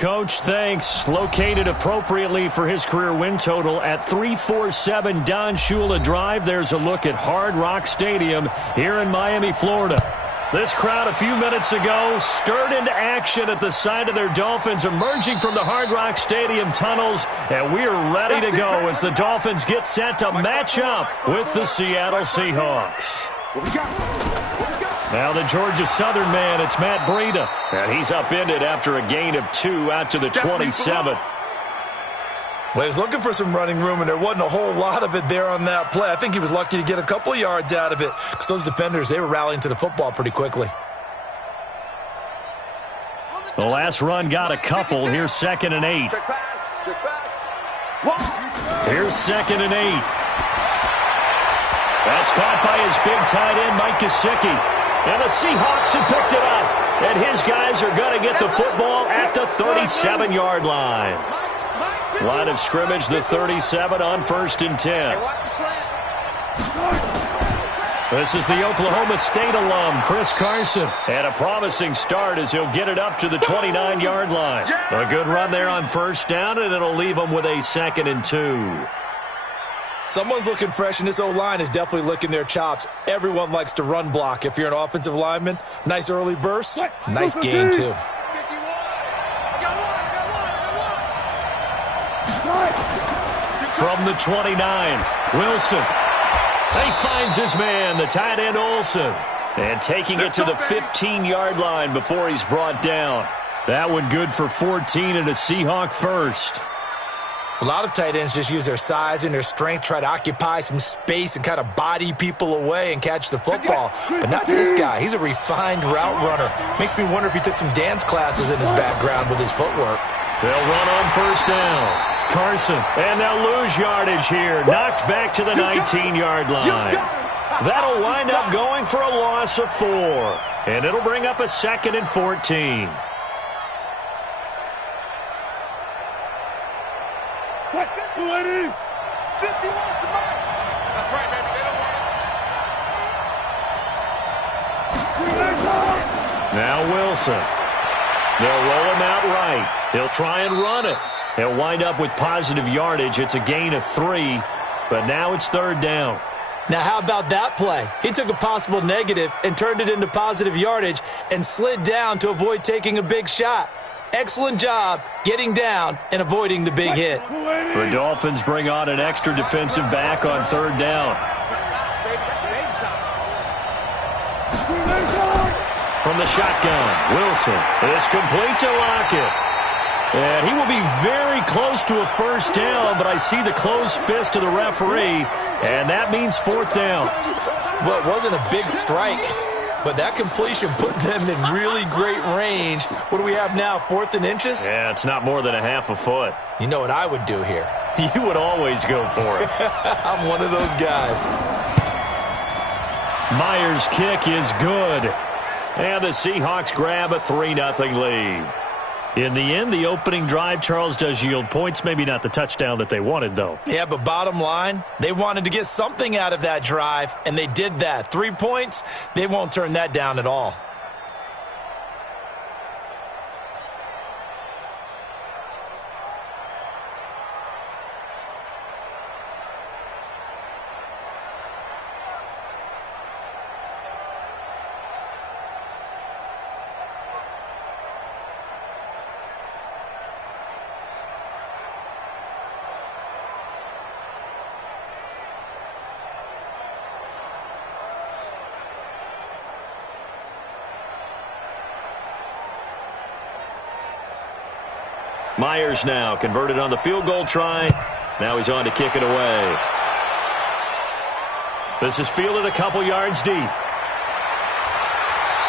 Coach, thanks. Located appropriately for his career win total at 347 Don Shula Drive. There's a look at Hard Rock Stadium here in Miami, Florida. This crowd a few minutes ago stirred into action at the side of their Dolphins emerging from the Hard Rock Stadium tunnels, and we are ready to go as the Dolphins get set to match up with the Seattle Seahawks. Now the Georgia Southern man, it's Matt Breida, and he's upended after a gain of 2 out to the 27. Well, he was looking for some running room, and there wasn't a whole lot of it there on that play. I think he was lucky to get a couple of yards out of it because those defenders, they were rallying to the football pretty quickly. The last run got a couple. Here's 2nd and 8. Here's 2nd and 8. That's caught by his big tight end, Mike Gesicki. And the Seahawks have picked it up. And his guys are going to get the football at the 37-yard line. Line of scrimmage, the 37 on 1st and 10. This is the Oklahoma State alum, Chris Carson. And a promising start as he'll get it up to the 29-yard line. A good run there on 1st down, and it'll leave him with a 2nd and 2. Someone's looking fresh, and this O-line is definitely licking their chops. Everyone likes to run block. If you're an offensive lineman, nice early burst, nice gain, too. From the 29, Wilson. He finds his man, the tight end Olsen. And taking it to the 15-yard line before he's brought down. That one good for 14 and a Seahawk first. A lot of tight ends just use their size and their strength, try to occupy some space and kind of body people away and catch the football. But not this guy. He's a refined route runner. Makes me wonder if he took some dance classes in his background with his footwork. They'll run on 1st down. Carson, and they'll lose yardage here. Knocked back to the 19-yard line. That'll wind up going for a loss of 4. And it'll bring up a 2nd and 14. That's right, baby. They don't want it. Now Wilson. They'll roll him out right. He'll try and run it. He'll wind up with positive yardage. It's a gain of 3, but now it's 3rd down. Now, how about that play? He took a possible negative and turned it into positive yardage and slid down to avoid taking a big shot. Excellent job getting down and avoiding the big hit. The Dolphins bring on an extra defensive back on 3rd down. From the shotgun, Wilson is complete to Lockett. And he will be very close to a 1st down, but I see the closed fist of the referee, and that means 4th down. Well, it wasn't a big strike, but that completion put them in really great range. What do we have now, 4th and inches? Yeah, it's not more than a half a foot. You know what I would do here? You would always go for it. I'm one of those guys. Myers' kick is good. And the Seahawks grab a 3-0 lead. In the end, the opening drive, Charles, does yield points. Maybe not the touchdown that they wanted, though. Yeah, but bottom line, they wanted to get something out of that drive, and they did that. 3 points, they won't turn that down at all. Myers now converted on the field goal try. Now he's on to kick it away. This is fielded a couple yards deep.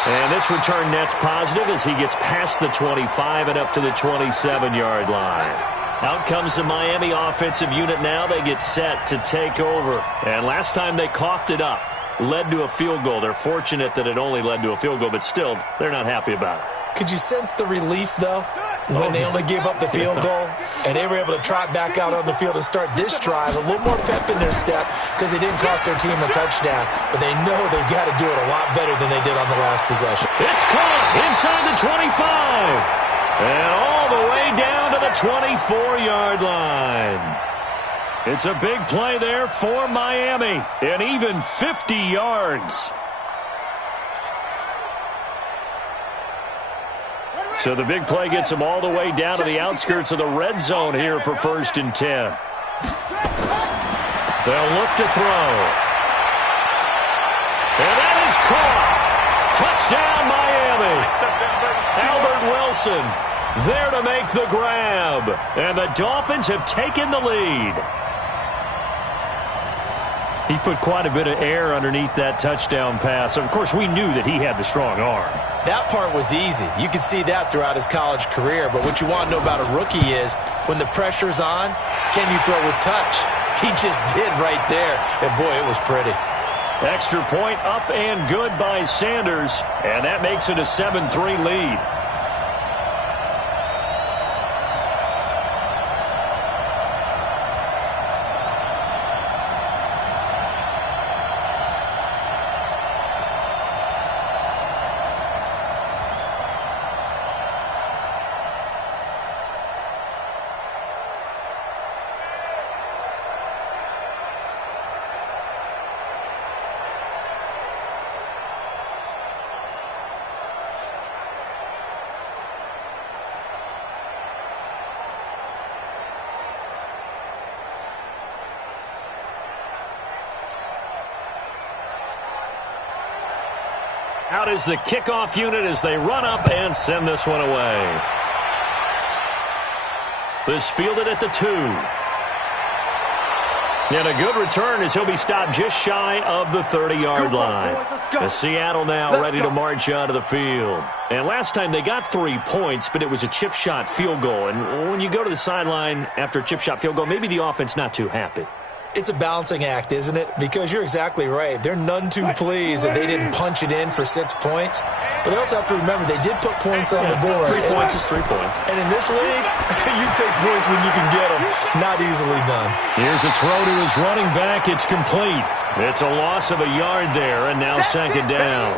And this return net's positive as he gets past the 25 and up to the 27-yard line. Out comes the Miami offensive unit now. They get set to take over. And last time they coughed it up, led to a field goal. They're fortunate that it only led to a field goal, but still, they're not happy about it. Could you sense the relief, though, when they only gave up the field goal and they were able to trot back out on the field and start this drive? A little more pep in their step because they didn't cost their team a touchdown, but they know they've got to do it a lot better than they did on the last possession. It's caught inside the 25. And all the way down to the 24-yard line. It's a big play there for Miami, and even 50 yards. So the big play gets them all the way down to the outskirts of the red zone here for 1st and 10. They'll look to throw. And that is caught. Touchdown, Miami. Albert Wilson there to make the grab. And the Dolphins have taken the lead. He put quite a bit of air underneath that touchdown pass. Of course, we knew that he had the strong arm. That part was easy. You could see that throughout his college career. But what you want to know about a rookie is when the pressure's on, can you throw with touch? He just did right there. And, boy, it was pretty. Extra point up and good by Sanders. And that makes it a 7-3 lead. Out is the kickoff unit as they run up and send this one away. This fielded at the 2. And a good return as he'll be stopped just shy of the 30-yard line. As Seattle now ready to march onto the field. And last time they got 3 points, but it was a chip shot field goal. And when you go to the sideline after a chip shot field goal, maybe the offense not too happy. It's a balancing act, isn't it? Because you're exactly right. They're none too pleased that they didn't punch it in for 6 points. But they also have to remember they did put points on the board. 3 points is 3 points. And in this league, you take points when you can get them. Not easily done. Here's a throw to his running back. It's complete. It's a loss of a yard there, and now 2nd down.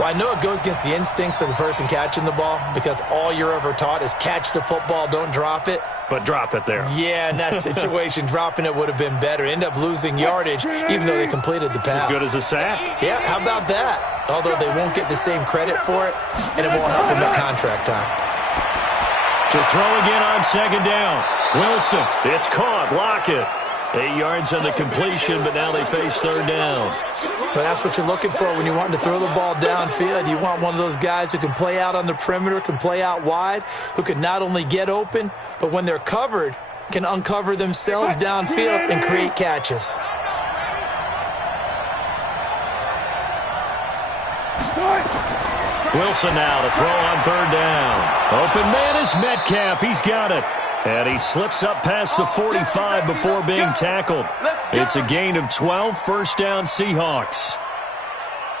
Well, I know it goes against the instincts of the person catching the ball because all you're ever taught is catch the football, don't drop it. But drop it there. Yeah, in that situation, dropping it would have been better. End up losing yardage, even though they completed the pass. As good as a sack. Yeah, how about that? Although they won't get the same credit for it, and it won't help them at contract time. To throw again on 2nd down. Wilson, it's caught. Lockett. 8 yards on the completion, but now they face 3rd down. But that's what you're looking for when you're wanting to throw the ball downfield. You want one of those guys who can play out on the perimeter, can play out wide, who can not only get open, but when they're covered, can uncover themselves downfield and create catches. Wilson now to throw on 3rd down. Open man is Metcalf. He's got it. And he slips up past the 45 before being tackled. It's a gain of 12, 1st down Seahawks.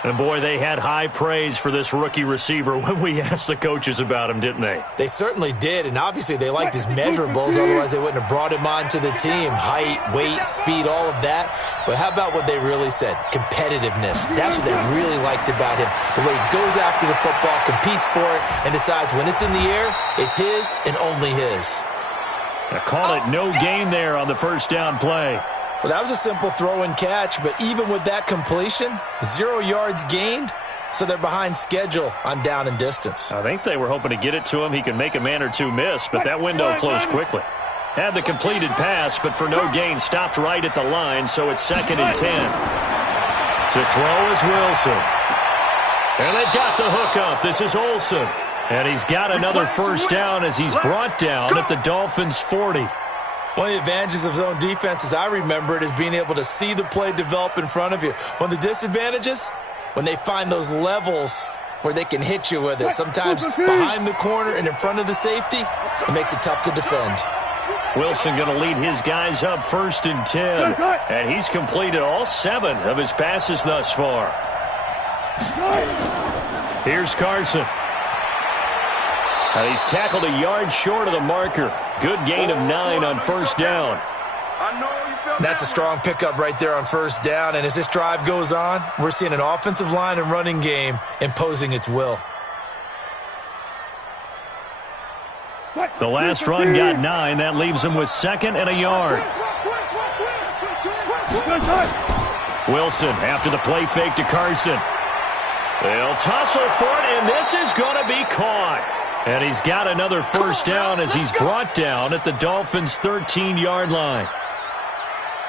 And, boy, they had high praise for this rookie receiver when we asked the coaches about him, didn't they? They certainly did, and obviously they liked his measurables. Otherwise, they wouldn't have brought him onto the team. Height, weight, speed, all of that. But how about what they really said? Competitiveness. That's what they really liked about him. The way he goes after the football, competes for it, and decides when it's in the air, it's his and only his. I call it no gain there on the 1st down play. Well, that was a simple throw and catch, but even with that completion, 0 yards gained, so they're behind schedule on down and distance. I think they were hoping to get it to him. He could make a man or two miss, but that window closed quickly. Had the completed pass, but for no gain, stopped right at the line, so it's 2nd and 10. To throw is Wilson. And they've got the hook up. This is Olsen. And he's got another 1st down as he's brought down at the Dolphins' 40. One of the advantages of zone defense, as I remember it, is being able to see the play develop in front of you. One of the disadvantages, when they find those levels where they can hit you with it. Sometimes behind the corner and in front of the safety, it makes it tough to defend. Wilson going to lead his guys up 1st and 10. And he's completed all 7 of his passes thus far. Here's Carson. And he's tackled a yard short of the marker. Good gain of 9 on 1st down. That's a strong pickup right there on 1st down. And as this drive goes on, we're seeing an offensive line and running game imposing its will. The last run got 9. That leaves him with 2nd and a yard. Wilson after the play fake to Carson. They'll tussle for it, and this is going to be caught. And he's got another first down as he's brought down at the Dolphins' 13-yard line.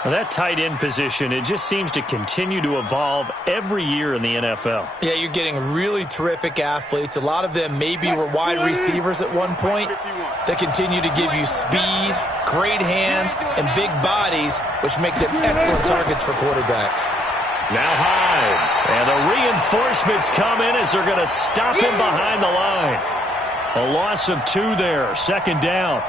Well, that tight end position, it just seems to continue to evolve every year in the NFL. Yeah, you're getting really terrific athletes. A lot of them maybe were wide receivers at one point. They continue to give you speed, great hands, and big bodies, which make them excellent targets for quarterbacks. Now Hyde. And the reinforcements come in as they're going to stop him behind the line. A loss of 2 there, 2nd down.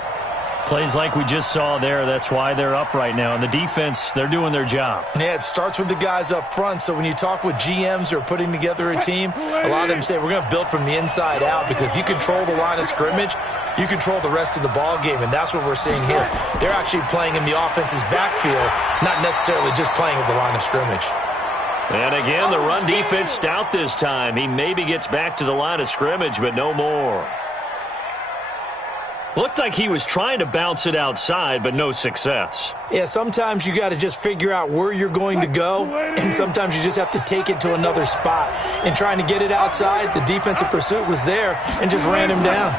Plays like we just saw there, that's why they're up right now. And the defense, they're doing their job. Yeah, it starts with the guys up front. So when you talk with GMs who are putting together a team, a lot of them say we're going to build from the inside out, because if you control the line of scrimmage, you control the rest of the ball game, and that's what we're seeing here. They're actually playing in the offense's backfield, not necessarily just playing at the line of scrimmage. And again, the run defense stout this time. He maybe gets back to the line of scrimmage, but no more. Looked like he was trying to bounce it outside, but no success. Yeah, sometimes you got to just figure out where you're going to go, and sometimes you just have to take it to another spot. And trying to get it outside, the defensive pursuit was there and just ran him down.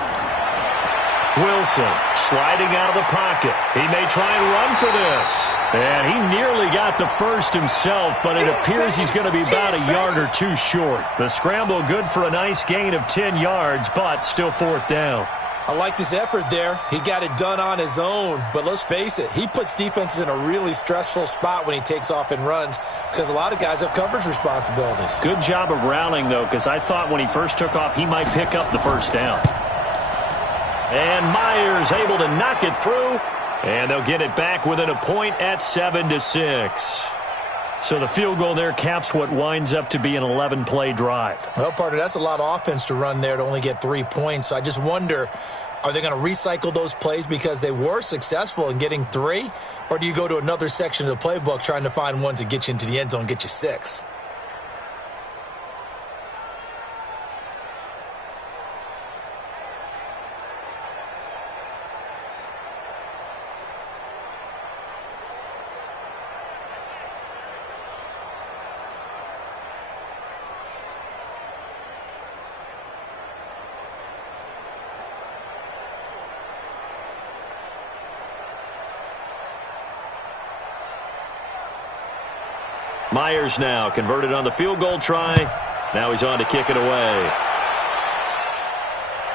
Wilson sliding out of the pocket. He may try and run for this. And he nearly got the first himself, but it appears he's going to be about a yard or 2 short. The scramble good for a nice gain of 10 yards, but still 4th down. I like this effort there. He got it done on his own, but let's face it, he puts defenses in a really stressful spot when he takes off and runs, because a lot of guys have coverage responsibilities. Good job of rallying, though, because I thought when he first took off, he might pick up the first down. And Myers able to knock it through, and they'll get it back within a point at 7-6. So the field goal there caps what winds up to be an 11-play drive. Well, partner, that's a lot of offense to run there to only get 3 points. So I just wonder, are they going to recycle those plays because they were successful in getting 3? Or do you go to another section of the playbook trying to find ones that get you into the end zone and get you 6? Myers now converted on the field goal try. Now he's on to kick it away.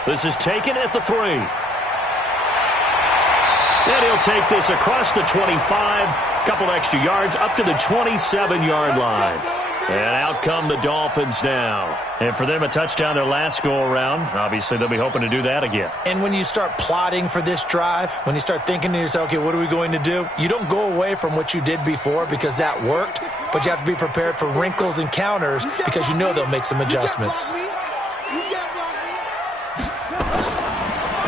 This is taken at the 3. And he'll take this across the 25. Couple extra yards up to the 27-yard line. And out come the Dolphins now. And for them, a touchdown their last go-around. Obviously, they'll be hoping to do that again. And when you start plotting for this drive, when you start thinking to yourself, okay, what are we going to do? You don't go away from what you did before because that worked, but you have to be prepared for wrinkles and counters because you know they'll make some adjustments.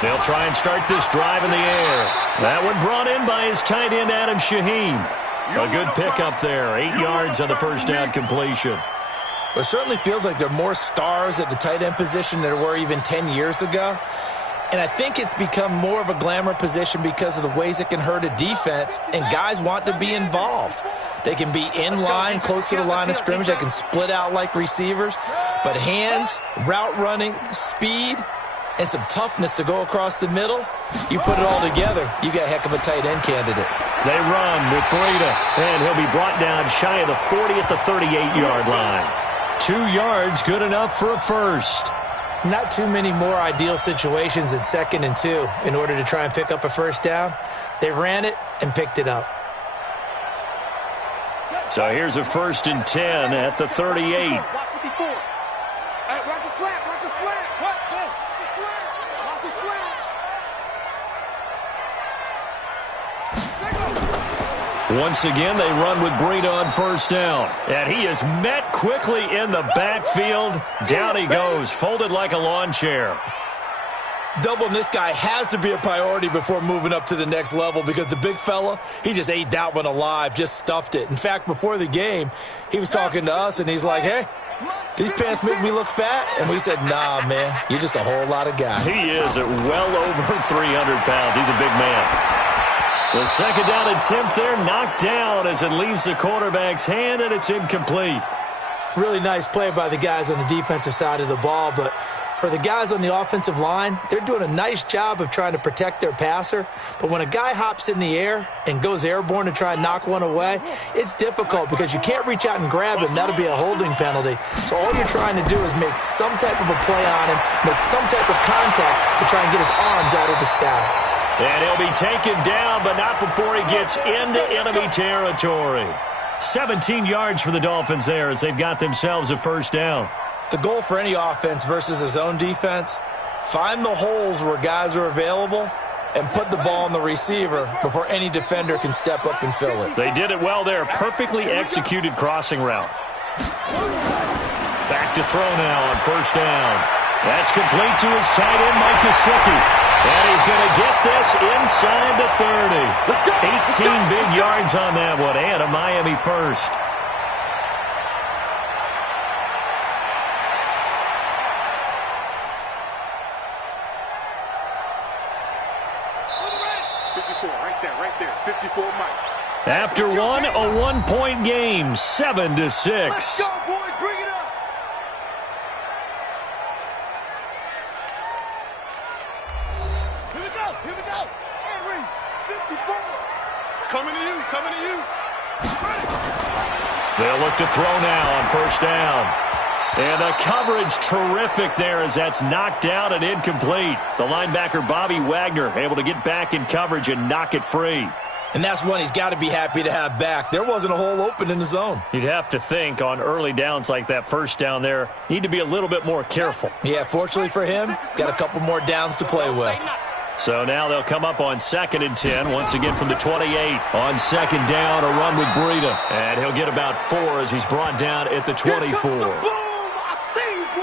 They'll try and start this drive in the air. That one brought in by his tight end, Adam Shaheen. A good pickup there. 8 yards on the first down completion. It certainly feels like there are more stars at the tight end position than there were even 10 years ago. And I think it's become more of a glamour position because of the ways it can hurt a defense, and guys want to be involved. They can be in line, close to the line of scrimmage. They can split out like receivers. But hands, route running, speed, and some toughness to go across the middle, you put it all together, you got a heck of a tight end candidate. They run with Breida, and he'll be brought down shy of the 40 at the 38-yard line. 2 yards, good enough for a first. Not too many more ideal situations in 2nd and 2 in order to try and pick up a first down. They ran it and picked it up. So here's a 1st and 10 at the 38. Once again, they run with Breida on first down. And he is met quickly in the backfield. Down he goes, folded like a lawn chair. Doubling this guy has to be a priority before moving up to the next level because the big fella, he just ate that one alive, just stuffed it. In fact, before the game, he was talking to us, and he's like, hey, these pants make me look fat? And we said, nah, man, you're just a whole lot of guy. He is at well over 300 pounds. He's a big man. The second down attempt there knocked down as it leaves the quarterback's hand, and it's incomplete. Really nice play by the guys on the defensive side of the ball, but for the guys on the offensive line, they're doing a nice job of trying to protect their passer. But when a guy hops in the air and goes airborne to try and knock one away, it's difficult because you can't reach out and grab him. That'll be a holding penalty. So all you're trying to do is make some type of a play on him, make some type of contact to try and get his arms out of the sky. And he'll be taken down, but not before he gets into enemy territory. 17 yards for the Dolphins there as they've got themselves a first down. The goal for any offense versus his own defense, find the holes where guys are available and put the ball on the receiver before any defender can step up and fill it. They did it well there. Perfectly executed crossing route. Back to throw now on first down. That's complete to his tight end, Mike Gesicki. And he's going to get this inside the 30. 18 big yards on that one, and a Miami first. Right there. 54, Mike. After one, a one-point game, 7-6. Let's go, boys. Bring it up. Here we go. Henry, 54. Coming to you. They'll look to throw now on first down. And the coverage terrific there as that's knocked out and incomplete. The linebacker, Bobby Wagner, able to get back in coverage and knock it free. And that's one he's got to be happy to have back. There wasn't a hole open in the zone. You'd have to think on early downs like that first down there, need to be a little bit more careful. Yeah, fortunately for him, got a couple more downs to play with. So now they'll come up on 2nd and 10, once again from the 28. On second down, a run with Breida. And he'll get about 4 as he's brought down at the 24.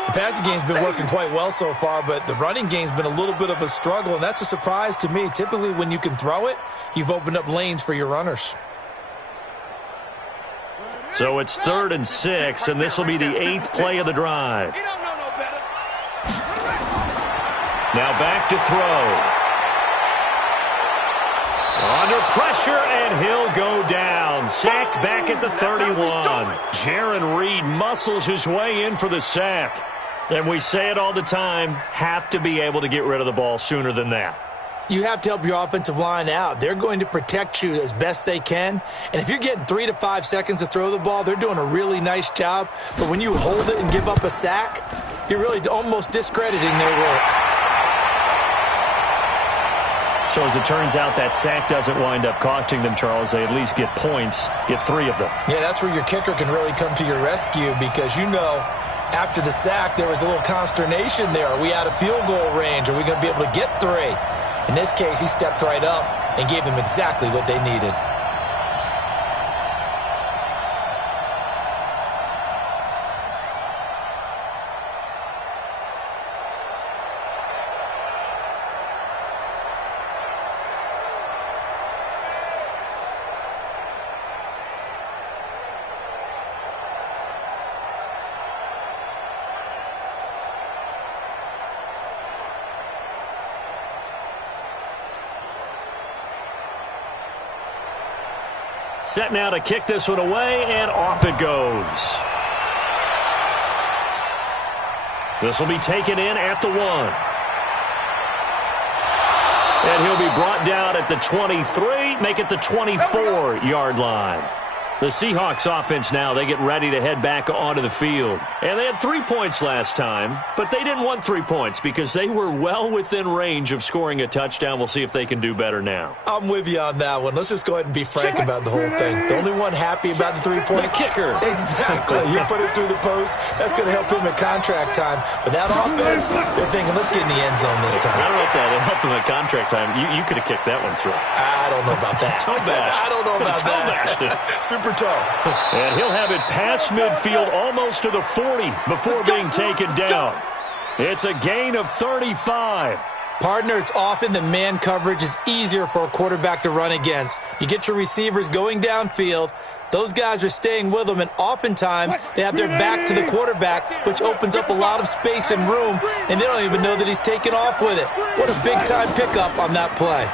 The passing game's been working quite well so far, but the running game's been a little bit of a struggle, and that's a surprise to me. Typically, when you can throw it, you've opened up lanes for your runners. So it's 3rd and 6, and this will be the 8th play of the drive. Now back to throw. Under pressure, and he'll go down. Sacked back at the 31. Jaron Reed muscles his way in for the sack. And we say it all the time, have to be able to get rid of the ball sooner than that. You have to help your offensive line out. They're going to protect you as best they can. And if you're getting 3 to 5 seconds to throw the ball, they're doing a really nice job. But when you hold it and give up a sack, you're really almost discrediting their work. So as it turns out, that sack doesn't wind up costing them, Charles. They at least get points, get 3 of them. Yeah, that's where your kicker can really come to your rescue because you know after the sack there was a little consternation there. Are we out of field goal range? Are we going to be able to get 3? In this case, he stepped right up and gave them exactly what they needed. Set now to kick this one away, and off it goes. This will be taken in at the 1. And he'll be brought down at the 23, make it the 24-yard line. The Seahawks offense now, they get ready to head back onto the field. And they had 3 points last time, but they didn't want 3 points because they were well within range of scoring a touchdown. We'll see if they can do better now. I'm with you on that one. Let's just go ahead and be frank about the whole thing. The only one happy about the 3-point kicker. Exactly. You put it through the post. That's going to help him at contract time. But that offense, they're thinking, let's get in the end zone this time. I don't know if that helped him at contract time. You could have kioked that one through. I don't know about that. Toe bash. I don't know about that. Super toe. And he'll have it past midfield almost to the 40 before being taken down. It's a gain of 35. Partner, it's often that man coverage is easier for a quarterback to run against. You get your receivers going downfield, Those guys are staying with them, and oftentimes they have their back to the quarterback, which opens up a lot of space and room, and they don't even know that he's taken off with it. What a big-time pickup on that play.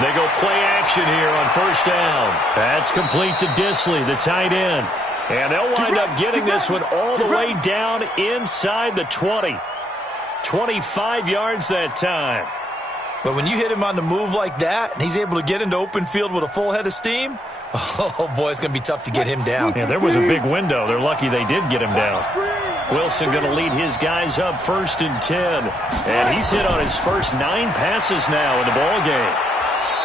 They go play action here on first down. That's complete to Disley, the tight end. And they'll wind up getting this one all the way down inside the 20. 25 yards that time. But when you hit him on the move like that, and he's able to get into open field with a full head of steam, oh, boy, it's going to be tough to get him down. Yeah, there was a big window. They're lucky they did get him down. Wilson going to lead his guys up 1st and 10. And he's hit on his first 9 passes now in the ball game.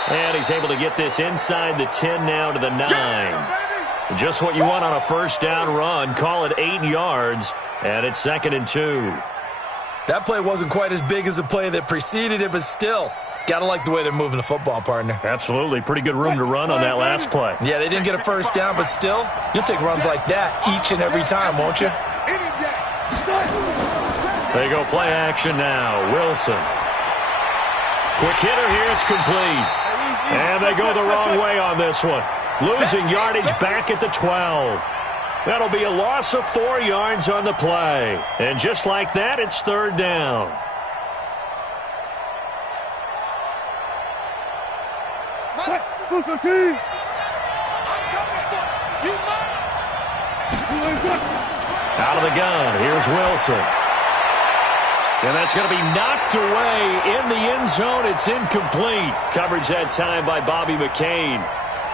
And he's able to get this inside the 10 now to the 9. Just what you want on a first down run. Call it 8 yards, and it's 2nd and 2. That play wasn't quite as big as the play that preceded it, but still, got to like the way they're moving the football, partner. Absolutely. Pretty good room to run on that last play. Yeah, they didn't get a first down, but still, you'll take runs like that each and every time, won't you? They go play action now. Wilson. Quick hitter here. It's complete. And they go the wrong way on this one. Losing yardage back at the 12. That'll be a loss of 4 yards on the play. And just like that, it's 3rd down. Out of the gun. Here's Wilson. And that's going to be knocked away in the end zone. It's incomplete. Coverage that time by Bobby McCain.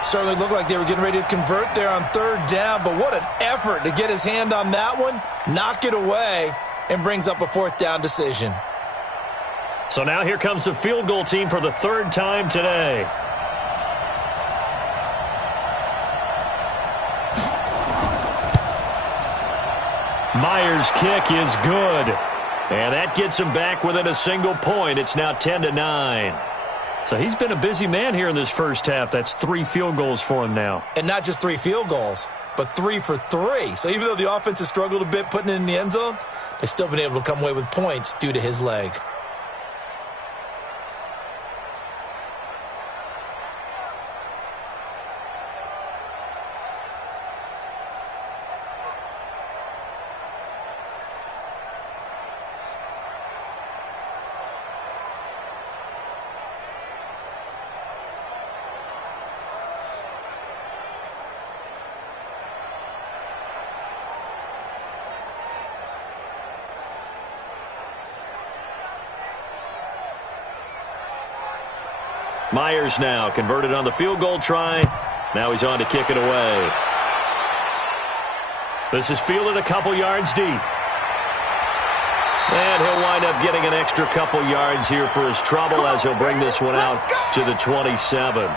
Certainly looked like they were getting ready to convert there on 3rd down, but what an effort to get his hand on that one, knock it away, and brings up a 4th down decision. So now here comes the field goal team for the 3rd time today. Myers' kick is good. And that gets him back within a single point. It's now 10-9. So he's been a busy man here in this first half. That's 3 field goals for him now. And not just 3 field goals, but 3 for 3. So even though the offense has struggled a bit putting it in the end zone, they've still been able to come away with points due to his leg. Myers now converted on the field goal try. Now he's on to kick it away. This is fielded a couple yards deep. And he'll wind up getting an extra couple yards here for his trouble as he'll bring this one out to the 27.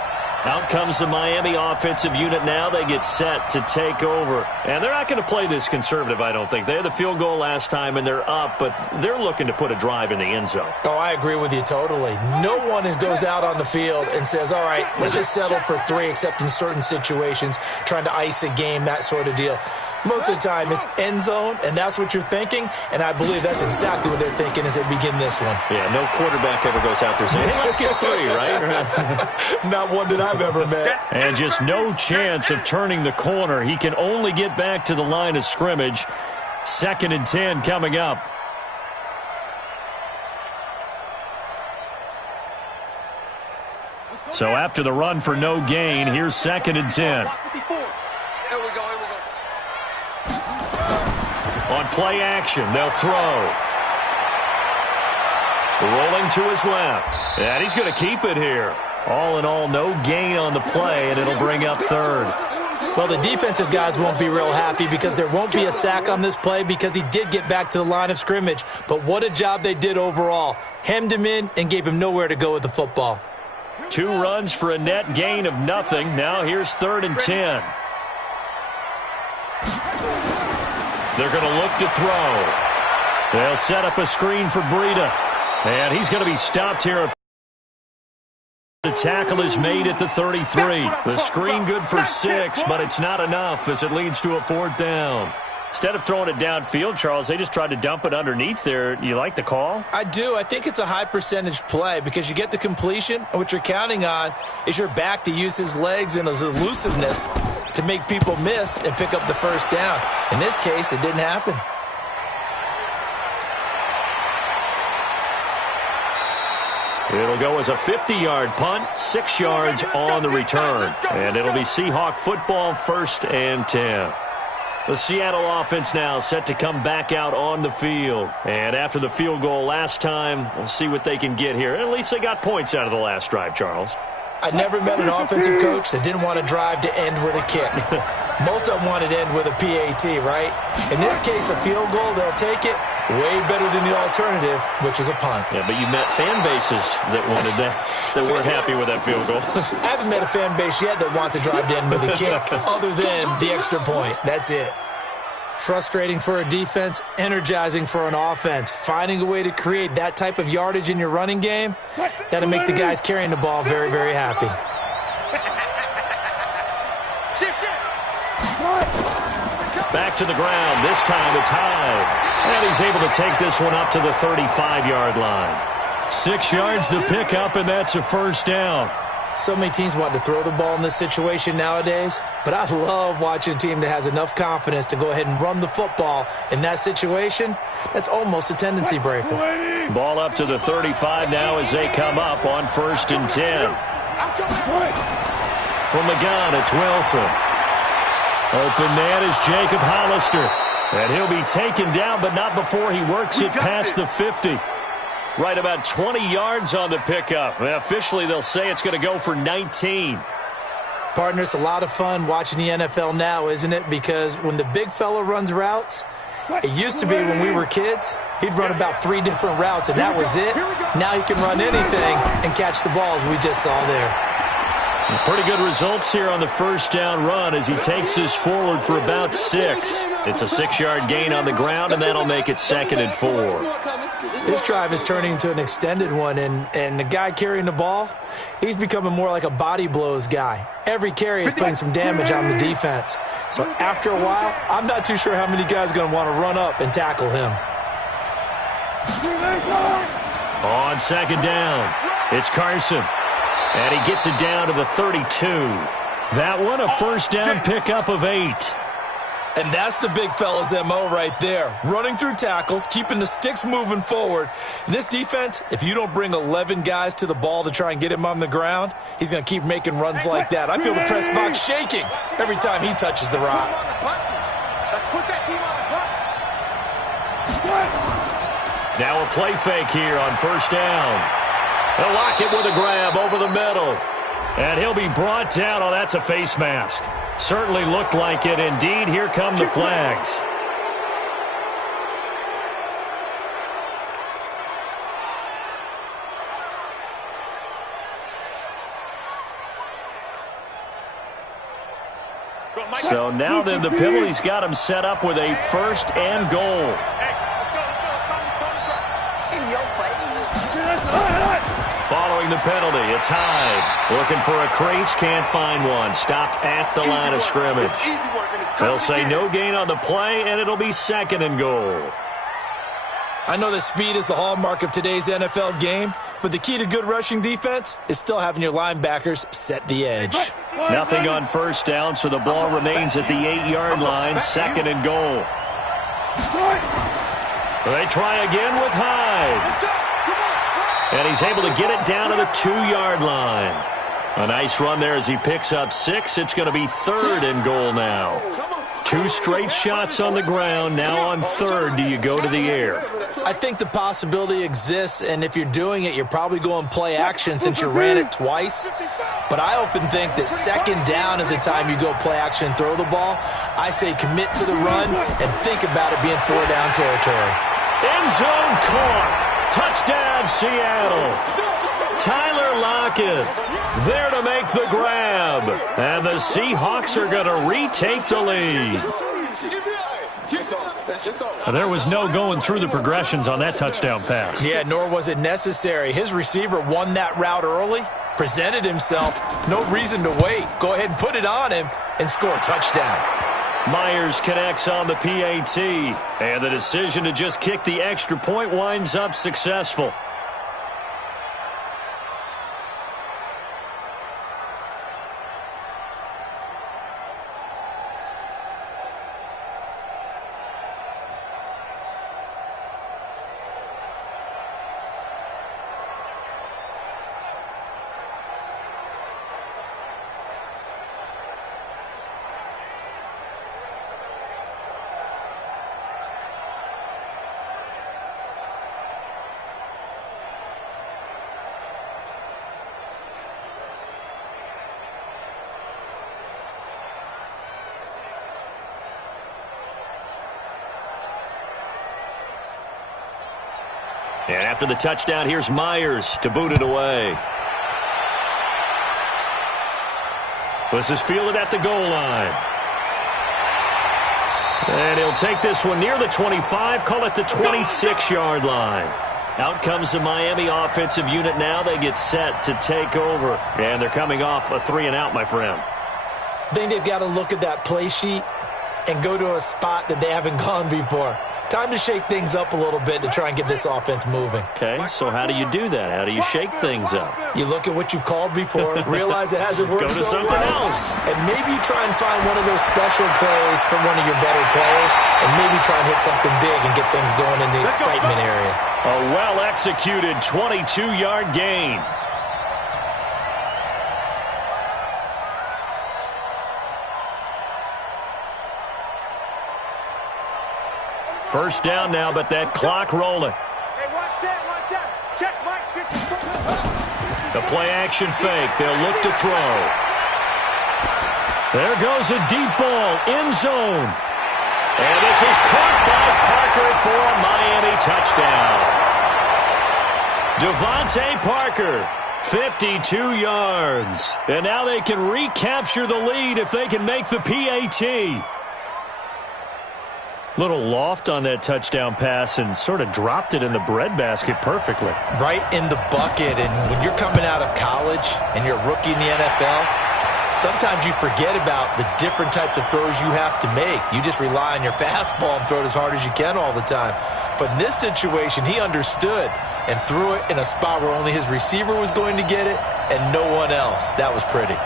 Out comes the Miami offensive unit now. They get set to take over. And they're not going to play this conservative, I don't think. They had the field goal last time, and they're up, but they're looking to put a drive in the end zone. Oh, I agree with you totally. No one goes out on the field and says, all right, let's just settle for 3, except in certain situations, trying to ice a game, that sort of deal. Most of the time, it's end zone, and that's what you're thinking, and I believe that's exactly what they're thinking as they begin this one. Yeah, no quarterback ever goes out there saying, hey, let's get 3, right? Not one that I've ever met. And just no chance of turning the corner. He can only get back to the line of scrimmage. 2nd and 10 coming up. So after the run for no gain, here's 2nd and 10. On play action, they'll throw. Rolling to his left. And he's going to keep it here. All in all, no gain on the play, and it'll bring up 3rd. Well, the defensive guys won't be real happy because there won't be a sack on this play because he did get back to the line of scrimmage. But what a job they did overall. Hemmed him in and gave him nowhere to go with the football. 2 runs for a net gain of nothing. Now here's 3rd and 10. They're going to look to throw. They'll set up a screen for Breida. And he's going to be stopped here. The tackle is made at the 33. The screen good for 6, but it's not enough as it leads to a 4th down. Instead of throwing it downfield, Charles, they just tried to dump it underneath there. You like the call? I do. I think it's a high percentage play because you get the completion, and what you're counting on is your back to use his legs and his elusiveness to make people miss and pick up the first down. In this case, it didn't happen. It'll go as a 50-yard punt, 6 yards on the return. And it'll be Seahawk football, 1st and 10. The Seattle offense now set to come back out on the field. And after the field goal last time, we'll see what they can get here. At least they got points out of the last drive, Charles. I never met an offensive coach that didn't want to drive to end with a kick. Most of them wanted to end with a PAT, right? In this case, a field goal, they'll take it. Way better than the alternative, which is a punt. Yeah, but you met fan bases that wanted that weren't happy with that field goal. I haven't met a fan base yet that wants to drive to end with a kick other than the extra point. That's it. Frustrating for a defense, energizing for an offense. Finding a way to create that type of yardage in your running game, that'll make the guys carrying the ball very, very happy. Back to the ground. This time it's high. And he's able to take this one up to the 35-yard line. 6 yards to pick up, and that's a first down. So many teams want to throw the ball in this situation nowadays, but I love watching a team that has enough confidence to go ahead and run the football in that situation. That's almost a tendency breaker. Ball up to the 35 now as they come up on 1st and 10. From the gun, it's Wilson. Open man is Jacob Hollister. And he'll be taken down, but not before he works it past the 50. Right about 20 yards on the pickup. Officially, they'll say it's going to go for 19. Partner, it's a lot of fun watching the NFL now, isn't it? Because when the big fella runs routes, it used to be when we were kids, he'd run about 3 different routes, and that was it. Now he can run anything and catch the balls we just saw there. Pretty good results here on the first down run as he takes this forward for about 6. It's a 6-yard gain on the ground, and that'll make it 2nd and 4. This drive is turning into an extended one, and the guy carrying the ball, he's becoming more like a body blows guy. Every carry is putting some damage on the defense. So after a while, I'm not too sure how many guys are going to want to run up and tackle him. On 2nd down, it's Carson. And he gets it down to the 32. That one, a first down pickup of 8. And that's the big fella's MO right there. Running through tackles, keeping the sticks moving forward. This defense, if you don't bring 11 guys to the ball to try and get him on the ground, he's going to keep making runs like that. I feel the press box shaking every time he touches the rock. Now a play fake here on first down. They'll lock it with a grab over the middle. And he'll be brought down. Oh, that's a face mask. Certainly looked like it. Indeed, here come the flags. So now then the penalty's got him set up with a 1st and goal. In your face. Following the penalty, it's Hyde. Looking for a crease, can't find one. Stopped at the line of scrimmage. They'll say no gain on the play, and it'll be 2nd and goal. I know that speed is the hallmark of today's NFL game, but the key to good rushing defense is still having your linebackers set the edge. Nothing on first down, so the ball remains at the 8-yard line, 2nd and goal. They try again with Hyde. And he's able to get it down to the 2-yard line. A nice run there as he picks up 6. It's going to be 3rd and goal now. 2 straight shots on the ground. Now on 3rd, do you go to the air? I think the possibility exists, and if you're doing it, you're probably going play action since you ran it twice. But I often think that 2nd down is the time you go play action and throw the ball. I say commit to the run and think about it being 4-down territory. End zone caught. Touchdown, Seattle. Tyler Lockett there to make the grab. And the Seahawks are going to retake the lead. There was no going through the progressions on that touchdown pass. Yeah, nor was it necessary. His receiver won that route early, presented himself. No reason to wait. Go ahead and put it on him and score a touchdown. Myers connects on the PAT, and the decision to just kick the extra point winds up successful. And after the touchdown, here's Myers to boot it away. This is fielded at the goal line. And he'll take this one near the 25, call it the 26-yard line. Out comes the Miami offensive unit now. They get set to take over. And they're coming off a 3-and-out, my friend. I think they've got to look at that play sheet and go to a spot that they haven't gone before. Time to shake things up a little bit to try and get this offense moving. Okay, so how do you do that? How do you shake things up? You look at what you've called before, realize it hasn't worked so well. Go to something else. And maybe try and find one of those special plays from one of your better players, and maybe try and hit something big and get things going in the excitement area. A well-executed 22-yard gain. First down now, but that clock rolling. Hey, watch that. Check, Mike. The play-action fake. They'll look to throw. There goes a deep ball, end zone. And this is caught by Parker for a Miami touchdown. Devontae Parker, 52 yards. And now they can recapture the lead if they can make the PAT. Little loft on that touchdown pass and sort of dropped it in the breadbasket perfectly. Right in the bucket. And when you're coming out of college and you're a rookie in the NFL, sometimes you forget about the different types of throws you have to make. You just rely on your fastball and throw it as hard as you can all the time. But in this situation, he understood and threw it in a spot where only his receiver was going to get it and no one else. That was pretty.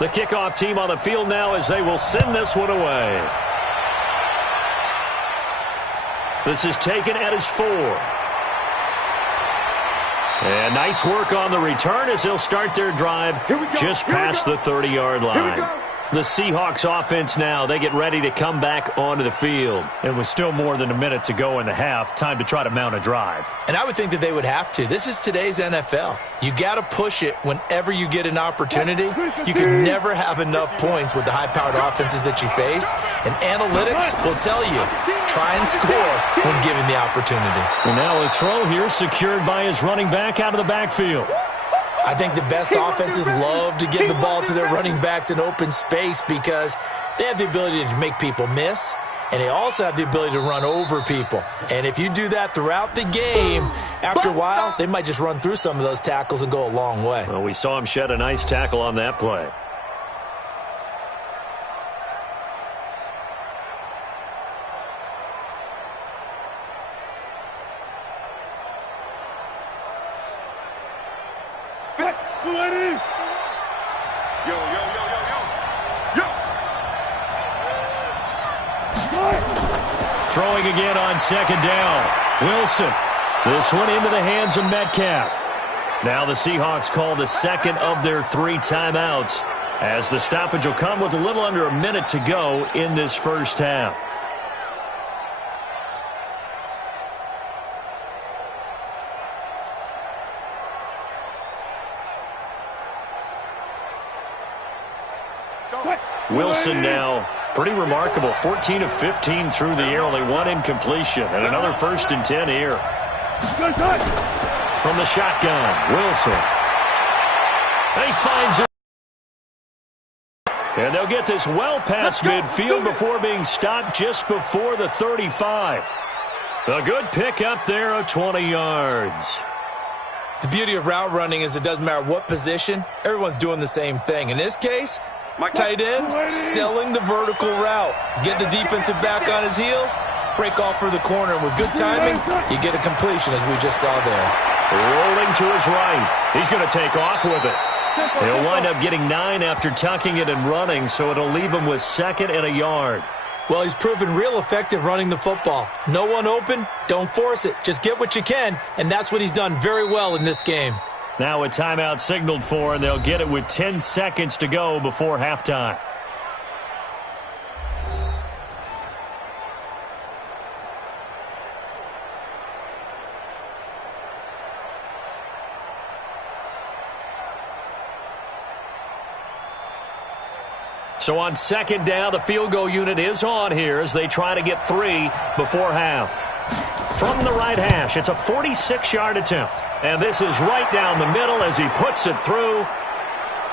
The kickoff team on the field now as they will send this one away. This is taken at his 4. And nice work on the return as they'll start their drive just past the 30-yard line. The Seahawks offense now, they get ready to come back onto the field. And with still more than a minute to go in the half, time to try to mount a drive. And I would think that they would have to. This is today's NFL. You got to push it whenever you get an opportunity. You can never have enough points with the high-powered offenses that you face. And analytics will tell you, try and score when given the opportunity. And now a throw here secured by his running back out of the backfield. I think the best offenses love to give the ball to their running backs in open space because they have the ability to make people miss, and they also have the ability to run over people. And if you do that throughout the game, after a while, they might just run through some of those tackles and go a long way. Well, we saw him shed a nice tackle on that play. Throwing again on second down. Wilson. This one into the hands of Metcalf. Now the Seahawks call the second of their 3 timeouts as the stoppage will come with a little under a minute to go in this first half. Wilson now, pretty remarkable. 14 of 15 through the air, only one incompletion. And another 1st and 10 here. From the shotgun, Wilson. And he finds it. And they'll get this well past midfield before being stopped just before the 35. A good pick up there of 20 yards. The beauty of route running is it doesn't matter what position. Everyone's doing the same thing. In this case, tight end selling the vertical route. Get the defensive back on his heels, break off for the corner. And with good timing, you get a completion as we just saw there. Rolling to his right. He's going to take off with it. He'll wind up getting 9 after tucking it and running, so it'll leave him with 2nd and a yard. Well, he's proven real effective running the football. No one open, don't force it. Just get what you can, and that's what he's done very well in this game. Now a timeout signaled for, and they'll get it with 10 seconds to go before halftime. So on 2nd down, the field goal unit is on here as they try to get 3 before half. From the right hash, it's a 46-yard attempt. And this is right down the middle as he puts it through.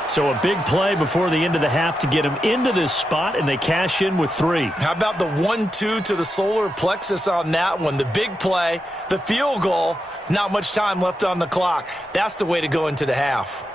So a big play before the end of the half to get him into this spot, and they cash in with 3. How about the 1-2 to the solar plexus on that one? The big play, the field goal, not much time left on the clock. That's the way to go into the half.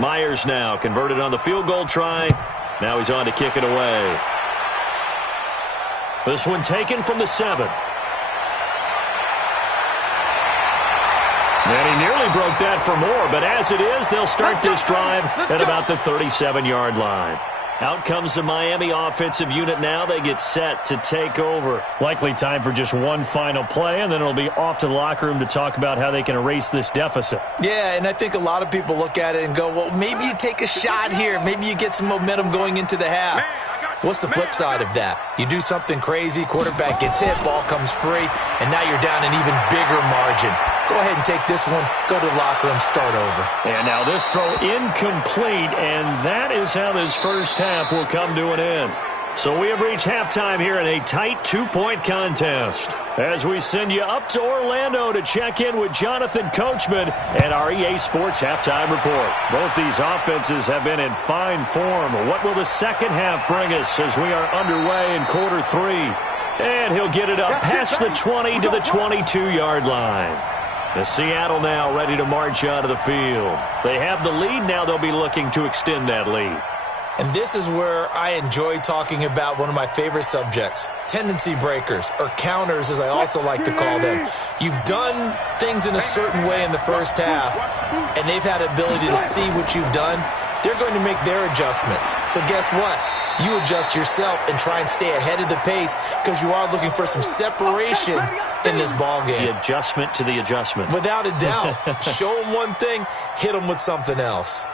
Myers now converted on the field goal try. Now he's on to kick it away. This one taken from the 7. And he nearly broke that for more, but as it is, they'll start this drive at about the 37-yard line. Out comes the Miami offensive unit now. They get set to take over. Likely time for just one final play, and then it'll be off to the locker room to talk about how they can erase this deficit. Yeah, and I think a lot of people look at it and go, well, maybe you take a shot here. Maybe you get some momentum going into the half. What's the flip side of that? You do something crazy, quarterback gets hit, ball comes free, and now you're down an even bigger margin. Go ahead and take this one, go to the locker room, start over. And now this throw incomplete, and that is how this first half will come to an end. So we have reached halftime here in a tight 2-point contest. As we send you up to Orlando to check in with Jonathan Coachman and our EA Sports Halftime Report. Both these offenses have been in fine form. What will the second half bring us as we are underway in quarter 3? And he'll get it up past the 20 to the 22-yard line. The Seattle now ready to march out of the field. They have the lead. Now they'll be looking to extend that lead. And this is where I enjoy talking about one of my favorite subjects, tendency breakers, or counters as I also like to call them. You've done things in a certain way in the first half, and they've had the ability to see what you've done. They're going to make their adjustments. So guess what? You adjust yourself and try and stay ahead of the pace because you are looking for some separation in this ball game. The adjustment to the adjustment. Without a doubt. Show them one thing, hit them with something else.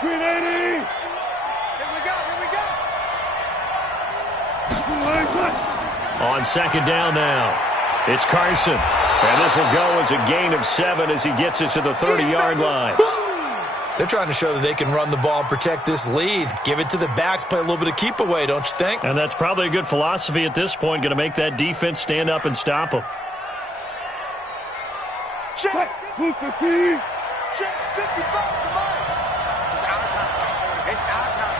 Green 80! Here we go, On second down now, it's Carson. And this will go as a gain of 7 as he gets it to the 30-yard line. They're trying to show that they can run the ball and protect this lead. Give it to the backs, play a little bit of keep away, don't you think? And that's probably a good philosophy at this point, going to make that defense stand up and stop them. Check! Move 50! Check! 55! Come on! It's our time. It's our time.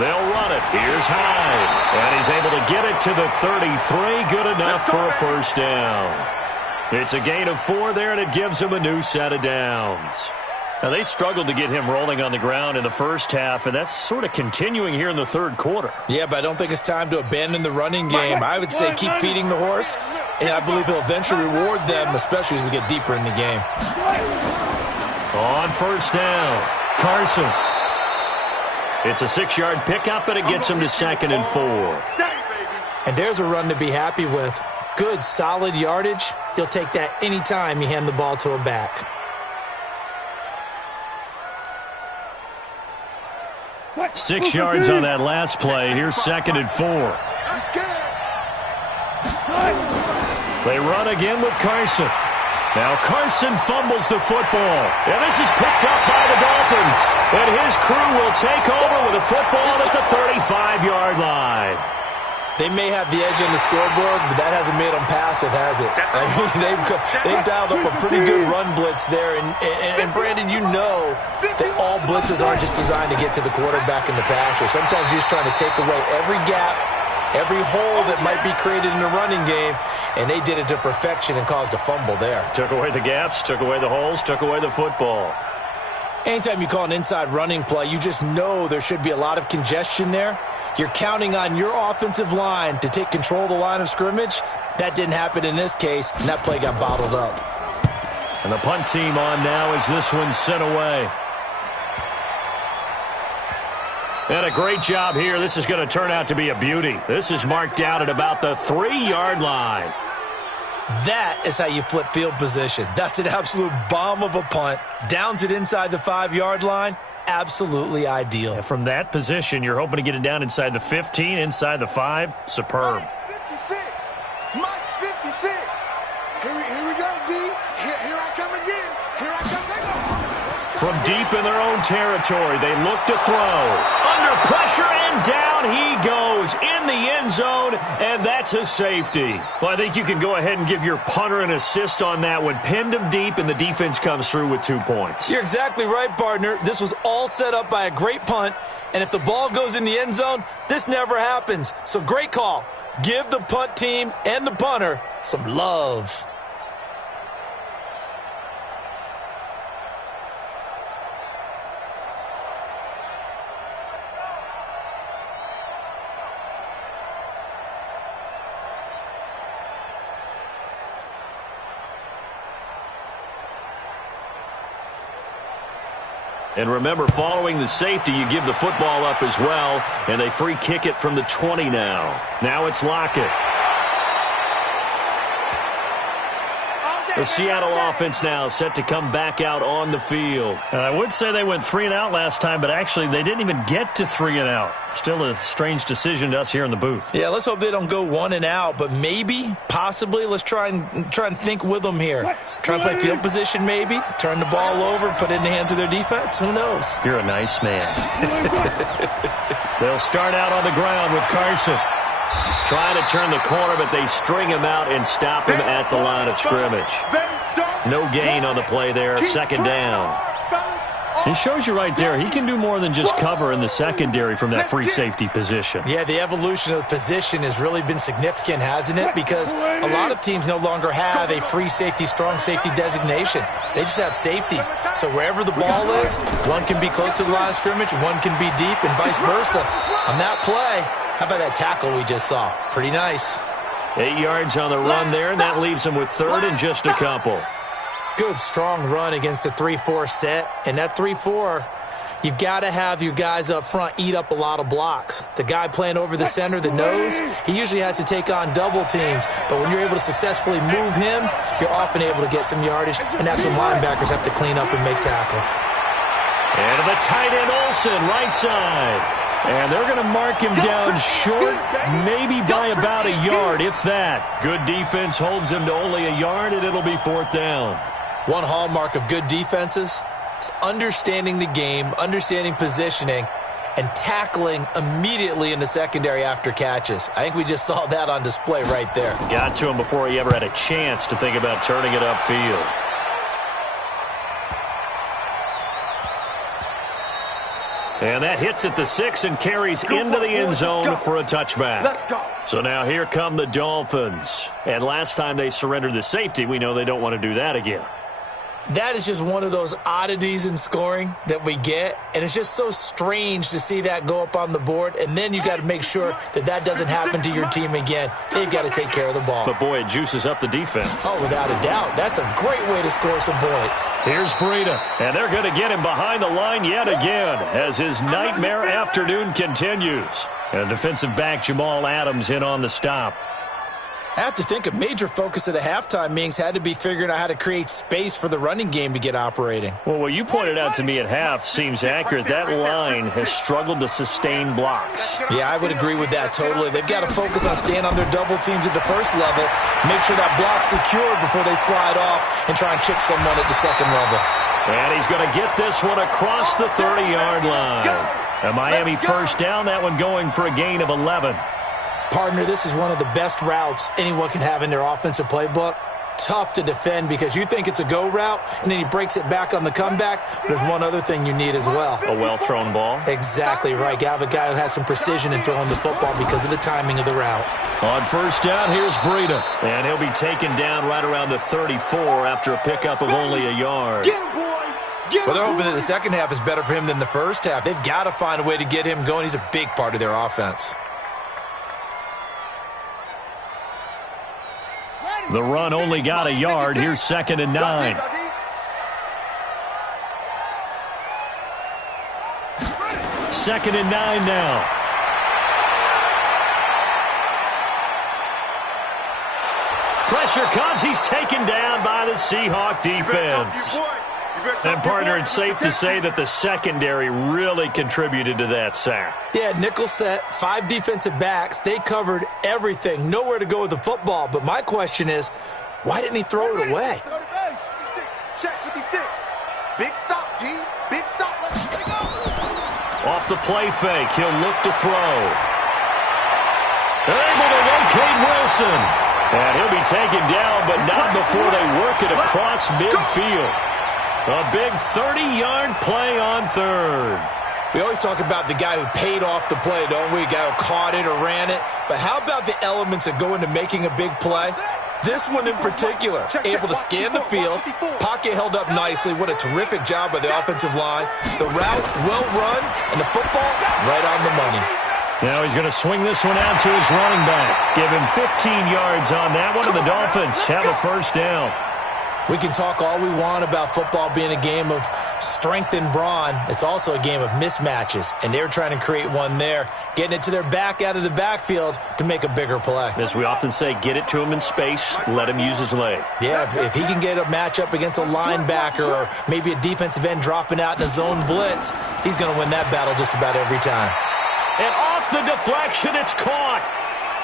They'll run it. Here's Hyde. And he's able to get it to the 33. Good enough for a first down. It's a gain of 4 there, and it gives him a new set of downs. Now, they struggled to get him rolling on the ground in the first half, and that's sort of continuing here in the third quarter. Yeah, but I don't think it's time to abandon the running game. I would say keep feeding the horse, and I believe he'll eventually reward them, especially as we get deeper in the game. On first down, Carson. It's a 6-yard pickup, and it gets him to 2nd and 4. And there's a run to be happy with. Good, solid yardage. You'll take that anytime you hand the ball to a back. Six yards on that last play. Here's 2nd and 4. They run again with Carson. Now Carson fumbles the football. And this is picked up by the Dolphins. And his crew will take over with a football at the 35-yard line. They may have the edge on the scoreboard, but that hasn't made them passive, has it? I mean, they've dialed up a pretty good run blitz there. And Brandon, you know that all blitzes aren't just designed to get to the quarterback and the passer. Sometimes you're just trying to take away every gap, every hole that might be created in the running game, and they did it to perfection and caused a fumble there. Took away the gaps, took away the holes, took away the football. Anytime you call an inside running play, you just know there should be a lot of congestion there. You're counting on your offensive line to take control of the line of scrimmage. That didn't happen in this case, and that play got bottled up. And the punt team on now as this one's sent away. And a great job here. This is going to turn out to be a beauty. This is marked out at about the 3-yard line. That is how you flip field position. That's an absolute bomb of a punt. Downs it inside the 5-yard line. Absolutely ideal. And from that position, you're hoping to get it down inside the 15, inside the 5. Superb. 56. Mike's 56. Here we go, D. Here I come again. Here I come. They go. From deep in their own territory, they look to throw. Under pressure, and down he goes in the end zone, and that's a safety. Well, I think you can go ahead and give your punter an assist on that one. Pinned him deep, and the defense comes through with 2 points. You're exactly right, partner. This was all set up by a great punt, and if the ball goes in the end zone, this never happens. So great call. Give the punt team and the punter some love. And remember, following the safety, you give the football up as well, and they free kick it from the 20 now. Now it's Lockett. The Seattle offense now set to come back out on the field. I would say they went 3 and out last time, but actually they didn't even get to 3 and out. Still a strange decision to us here in the booth. Yeah, let's hope they don't go 1 and out, but maybe, possibly, let's try and think with them here. Try and play field position maybe, turn the ball over, put it in the hands of their defense. Who knows? You're a nice man. They'll start out on the ground with Carson. Trying to turn the corner, but they string him out and stop him at the line of scrimmage. No gain on the play there, 2nd down. He shows you right there, he can do more than just cover in the secondary from that free safety position. Yeah, the evolution of the position has really been significant, hasn't it? Because a lot of teams no longer have a free safety, strong safety designation. They just have safeties. So wherever the ball is, one can be close to the line of scrimmage, one can be deep, and vice versa. On that play, how about that tackle we just saw? Pretty nice. 8 yards on the run there, and that leaves them with 3rd and just a couple. Good, strong run against the 3-4 set. And that 3-4, you've got to have your guys up front eat up a lot of blocks. The guy playing over the center, the nose, he usually has to take on double teams. But when you're able to successfully move him, you're often able to get some yardage. And that's when linebackers have to clean up and make tackles. And to the tight end, Olsen, right side. And they're going to mark him down short, maybe by about a yard, if that. Good defense holds him to only a yard, and it'll be 4th down. One hallmark of good defenses is understanding the game, understanding positioning, and tackling immediately in the secondary after catches. I think we just saw that on display right there. Got to him before he ever had a chance to think about turning it upfield. And that hits at the 6 and carries into the end zone for a touchback. Let's go. So now here come the Dolphins. And last time they surrendered the safety, we know they don't want to do that again. That is just one of those oddities in scoring that we get, and it's just so strange to see that go up on the board, and then you got to make sure that that doesn't happen to your team again. They've got to take care of the ball. But, boy, it juices up the defense. Oh, without a doubt. That's a great way to score some points. Here's Breida, and they're going to get him behind the line yet again as his nightmare afternoon continues. And defensive back Jamal Adams in on the stop. I have to think a major focus of the halftime meetings had to be figuring out how to create space for the running game to get operating. Well, what you pointed out to me at half seems accurate. That line has struggled to sustain blocks. Yeah, I would agree with that totally. They've got to focus on staying on their double teams at the first level, make sure that block's secured before they slide off and try and chip someone at the second level. And he's going to get this one across the 30-yard line. A Miami first down, that one going for a gain of 11. Partner, this is one of the best routes anyone can have in their offensive playbook. Tough to defend because you think it's a go route, and then he breaks it back on the comeback. There's one other thing you need as well. A well-thrown ball. Exactly right. You have a guy who has some precision in throwing the football because of the timing of the route. On first down, here's Breida. And he'll be taken down right around the 34 after a pickup of only a yard. Get him, boy. Get him, Well, they're hoping that the second half is better for him than the first half. They've got to find a way to get him going. He's a big part of their offense. The run only got a yard. Here's 2nd and 9. Second and 9 now. Pressure comes. He's taken down by the Seahawks defense. And, partner, it's safe to say that the secondary really contributed to that sack. Yeah, nickel set, 5 defensive backs. They covered everything. Nowhere to go with the football. But my question is, why didn't he throw it away? Check 56. Big stop, G. Big stop. Let's go. Off the play fake, he'll look to throw. They're able to locate Wilson. And he'll be taken down, but not before they work it across midfield. A big 30-yard play on third. We always talk about the guy who paid off the play, don't we? A guy who caught it or ran it. But how about the elements that go into making a big play? This one in particular, able to scan the field, pocket held up nicely. What a terrific job by the offensive line. The route well run, and the football right on the money. Now he's going to swing this one out to his running back. Give him 15 yards on that one, and the Dolphins have a first down. We can talk all we want about football being a game of strength and brawn. It's also a game of mismatches, and they're trying to create one there, getting it to their back out of the backfield to make a bigger play. As we often say, get it to him in space, let him use his leg. Yeah, if he can get a matchup against a linebacker or maybe a defensive end dropping out in a zone blitz, he's going to win that battle just about every time. And off the deflection, it's caught.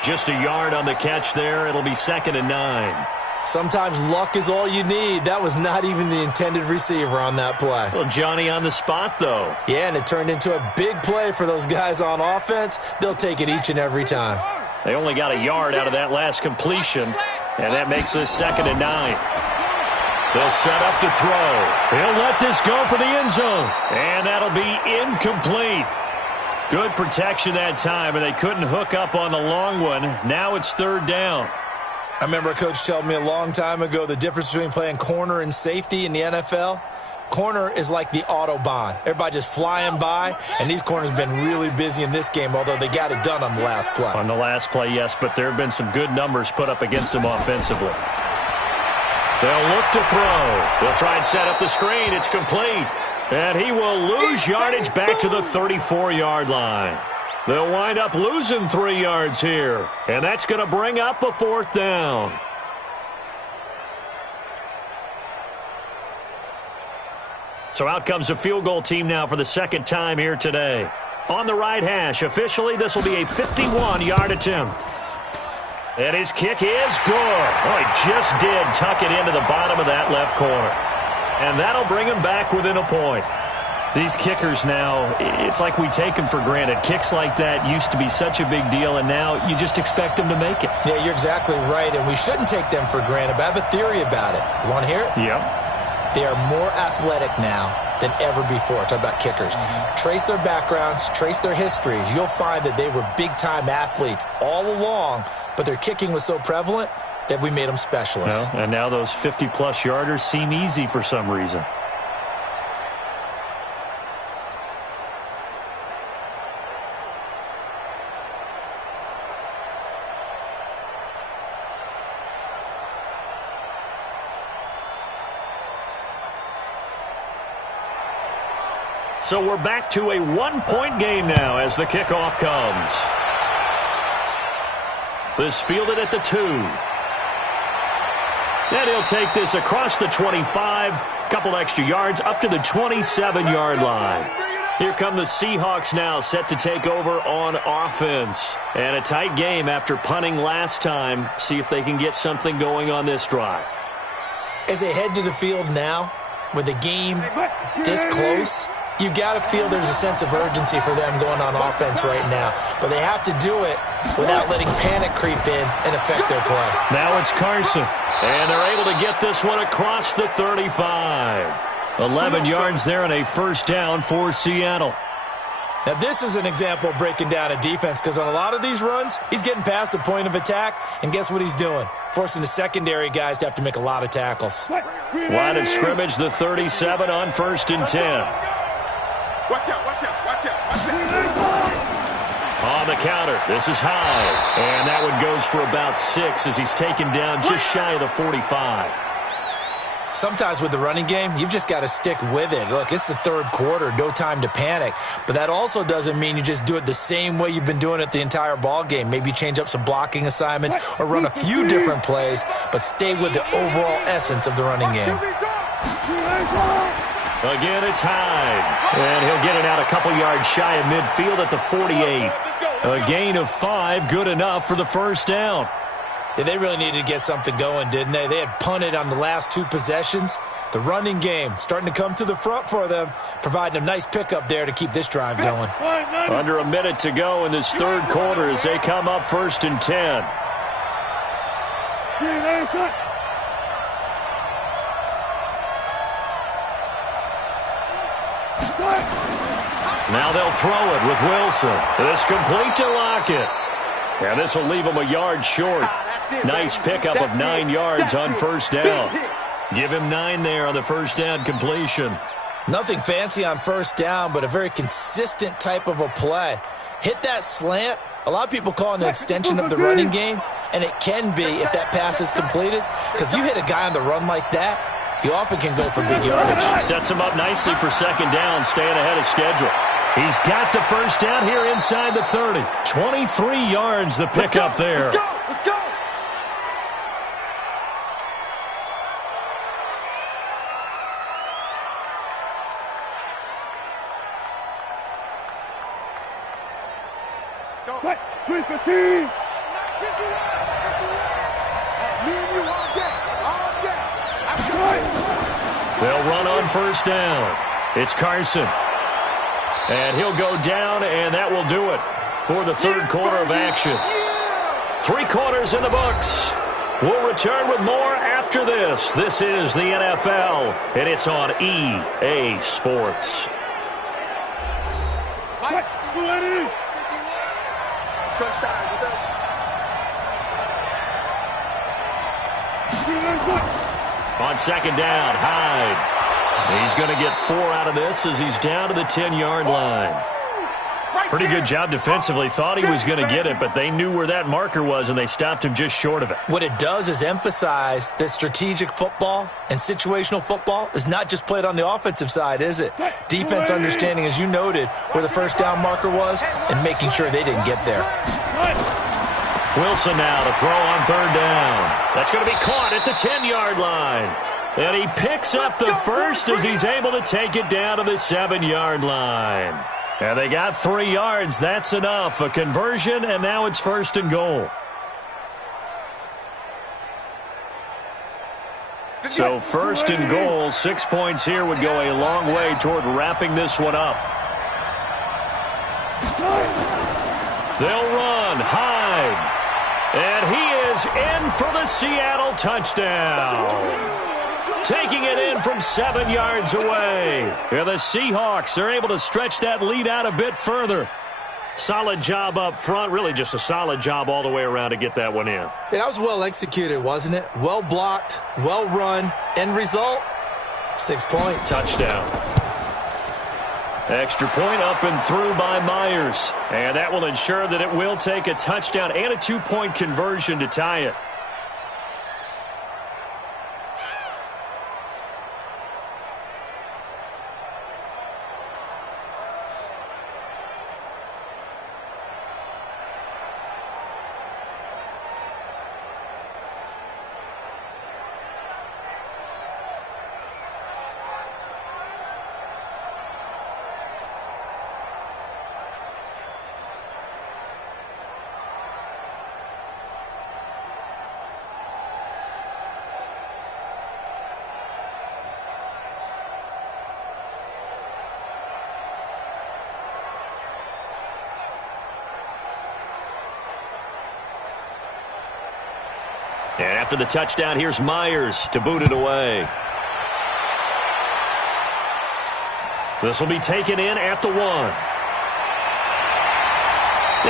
Just a yard on the catch there. It'll be 2nd and 9. Sometimes luck is all you need. That was not even the intended receiver on that play. Well, Johnny on the spot, though. Yeah, and it turned into a big play for those guys on offense. They'll take it each and every time. They only got a yard out of that last completion, and that makes this 2nd and 9. They'll set up to throw. He'll let this go for the end zone, and that'll be incomplete. Good protection that time, and they couldn't hook up on the long one. Now it's 3rd down. I remember a coach telling me a long time ago the difference between playing corner and safety in the NFL. Corner is like the Autobahn. Everybody just flying by, and these corners have been really busy in this game, although they got it done on the last play. On the last play, yes, but there have been some good numbers put up against them offensively. They'll look to throw. They'll try and set up the screen. It's complete. And he will lose yardage back to the 34-yard line. They'll wind up losing 3 yards here, and that's going to bring up a 4th down. So out comes a field goal team now for the 2nd time here today. On the right hash, officially, this will be a 51-yard attempt. And his kick is good. Oh, he just did tuck it into the bottom of that left corner. And that'll bring him back within a point. These kickers now, it's like we take them for granted. Kicks like that used to be such a big deal, and now you just expect them to make it. Yeah, you're exactly right, and we shouldn't take them for granted, but I have a theory about it. You want to hear it? Yep. They are more athletic now than ever before. Talk about kickers. Trace their backgrounds, trace their histories. You'll find that they were big-time athletes all along, but their kicking was so prevalent, that we made them specialists. Well, and now those 50-plus yarders seem easy for some reason. So we're back to a one-point game now as the kickoff comes. This fielded at the 2. And he'll take this across the 25. Couple extra yards up to the 27-yard line. Here come the Seahawks now set to take over on offense. And a tight game after punting last time. See if they can get something going on this drive. As they head to the field now, with the game this close, you've got to feel there's a sense of urgency for them going on offense right now. But they have to do it without letting panic creep in and affect their play. Now it's Carson. And they're able to get this one across the 35. 11 yards there and a first down for Seattle. Now this is an example of breaking down a defense, because on a lot of these runs, he's getting past the point of attack, and guess what he's doing? Forcing the secondary guys to have to make a lot of tackles. Line of scrimmage, the 37 on 1st and 10. Watch out, watch out, watch out, watch out. On the counter, this is high. And that one goes for about 6 as he's taken down just shy of the 45. Sometimes with the running game, you've just got to stick with it. Look, it's the third quarter, no time to panic. But that also doesn't mean you just do it the same way you've been doing it the entire ball game. Maybe change up some blocking assignments or run a few different plays, but stay with the overall essence of the running game. Again, it's Hyde. And he'll get it out a couple yards shy of midfield at the 48. A gain of 5, good enough for the first down. Yeah, they really needed to get something going, didn't they? They had punted on the last 2 possessions. The running game starting to come to the front for them, providing a nice pickup there to keep this drive going. Under a minute to go in this third quarter as they come up 1st and 10. Now they'll throw it with Wilson. This complete to Lockett. And this will leave him a yard short. Nice pickup of 9 yards on first down. Give him 9 there on the first down completion. Nothing fancy on first down, but a very consistent type of a play. Hit that slant. A lot of people call it an extension of the running game, and it can be if that pass is completed, because you hit a guy on the run like that, he often can go for big yardage. Sets him up nicely for second down, staying ahead of schedule. He's got the first down here inside the 30. 23 yards the pickup there. Let's go, let's go. Let's go. 315. Me and you all day. All day. They'll run on first down. It's Carson. And he'll go down, and that will do it for the third quarter of action. 3 quarters in the books. We'll return with more after this. This is the NFL, and it's on EA Sports. Touchdown, defense. On second down, Hyde. He's going to get 4 out of this as he's down to the 10-yard line. Pretty good job defensively. Thought he was going to get it, but they knew where that marker was, and they stopped him just short of it. What it does is emphasize that strategic football and situational football is not just played on the offensive side, is it? Defense understanding, as you noted, where the first down marker was and making sure they didn't get there. Wilson now to throw on third down. That's going to be caught at the 10-yard line. And he picks up the first as he's able to take it down to the 7-yard line. And they got 3 yards. That's enough. A conversion, and now it's 1st and goal. So 1st and goal, 6 points here would go a long way toward wrapping this one up. They'll run. Hyde. And he is in for the Seattle touchdown. Taking it in from 7 yards away. And the Seahawks are able to stretch that lead out a bit further. Solid job up front. Really just a solid job all the way around to get that one in. Yeah, that was well executed, wasn't it? Well blocked, well run. End result, 6 points. Touchdown. Extra point up and through by Myers. And that will ensure that it will take a touchdown and a 2-point conversion to tie it. And after the touchdown, here's Myers to boot it away. This will be taken in at the 1.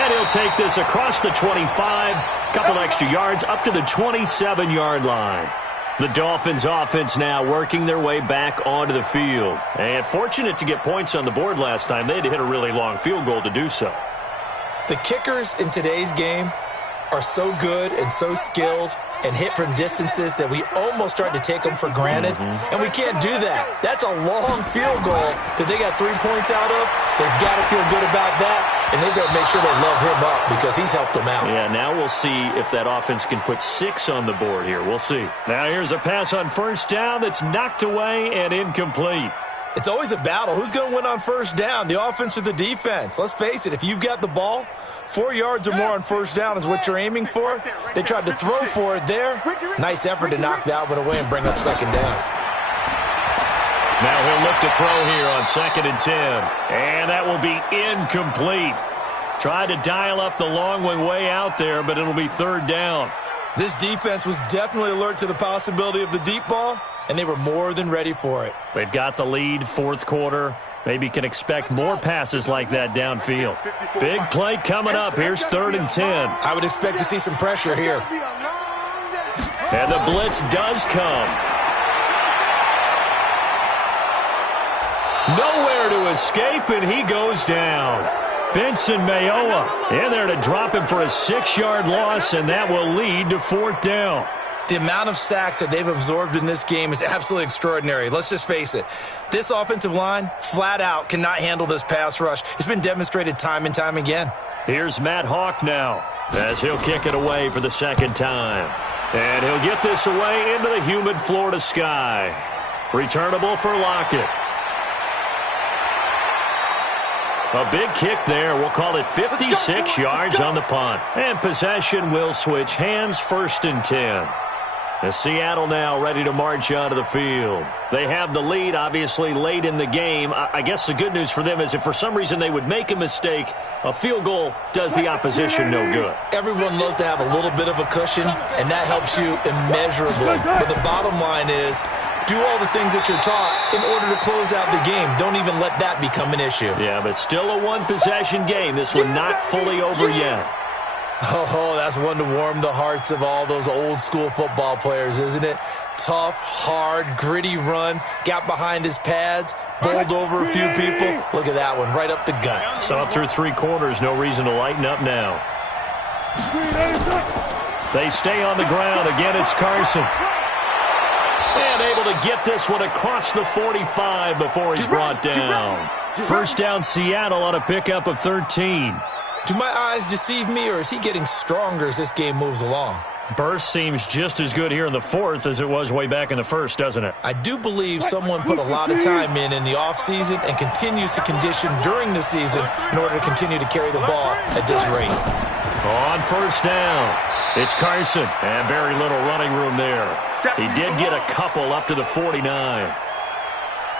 And he'll take this across the 25. Couple extra yards up to the 27-yard line. The Dolphins offense now working their way back onto the field. And fortunate to get points on the board last time. They had to hit a really long field goal to do so. The kickers in today's game are so good and so skilled and hit from distances that we almost start to take them for granted. And we can't do that. That's a long field goal that they got 3 points out of. They've got to feel good about that, and they've got to make sure they love him up because he's helped them out. Yeah, now we'll see if that offense can put 6 on the board here. We'll see. Now here's a pass on first down that's knocked away and incomplete. It's always a battle. Who's going to win on first down, the offense or the defense? Let's face it, if you've got the ball, 4 yards or more on first down is what you're aiming for. They tried to throw for it there. Nice effort to knock that one away and bring up second down. Now he'll look to throw here on 2nd and 10. And that will be incomplete. Tried to dial up the long one way out there, but it'll be 3rd down. This defense was definitely alert to the possibility of the deep ball, and they were more than ready for it. They've got the lead, 4th quarter. Maybe can expect more passes like that downfield. Big play coming up. Here's 3rd and 10. I would expect to see some pressure here. And the blitz does come. Nowhere to escape, and he goes down. Benson Mayowa in there to drop him for a 6-yard loss, and that will lead to 4th down. The amount of sacks that they've absorbed in this game is absolutely extraordinary. Let's just face it. This offensive line, flat out, cannot handle this pass rush. It's been demonstrated time and time again. Here's Matt Hawk now as he'll kick it away for the 2nd time. And he'll get this away into the humid Florida sky. Returnable for Lockett. A big kick there. We'll call it 56 yards on the punt. And possession will switch hands, 1st and 10. As Seattle now ready to march onto the field. They have the lead, obviously, late in the game. I guess the good news for them is if for some reason they would make a mistake, a field goal does the opposition no good. Everyone loves to have a little bit of a cushion, and that helps you immeasurably. But the bottom line is, do all the things that you're taught in order to close out the game. Don't even let that become an issue. Yeah, but still a one-possession game. This one not fully over yet. Oh, that's one to warm the hearts of all those old-school football players, isn't it? Tough, hard, gritty run, got behind his pads, bowled over a few people. Look at that one, right up the gut. So up through 3 quarters, no reason to lighten up now. They stay on the ground. Again, it's Carson. And able to get this one across the 45 before he's brought down. First down, Seattle on a pickup of 13. Do my eyes deceive me, or is he getting stronger as this game moves along? Burst seems just as good here in the 4th as it was way back in the 1st, doesn't it? I do believe someone put a lot of time in the offseason and continues to condition during the season in order to continue to carry the ball at this rate. On first down, it's Carson, and very little running room there. He did get a couple up to the 49.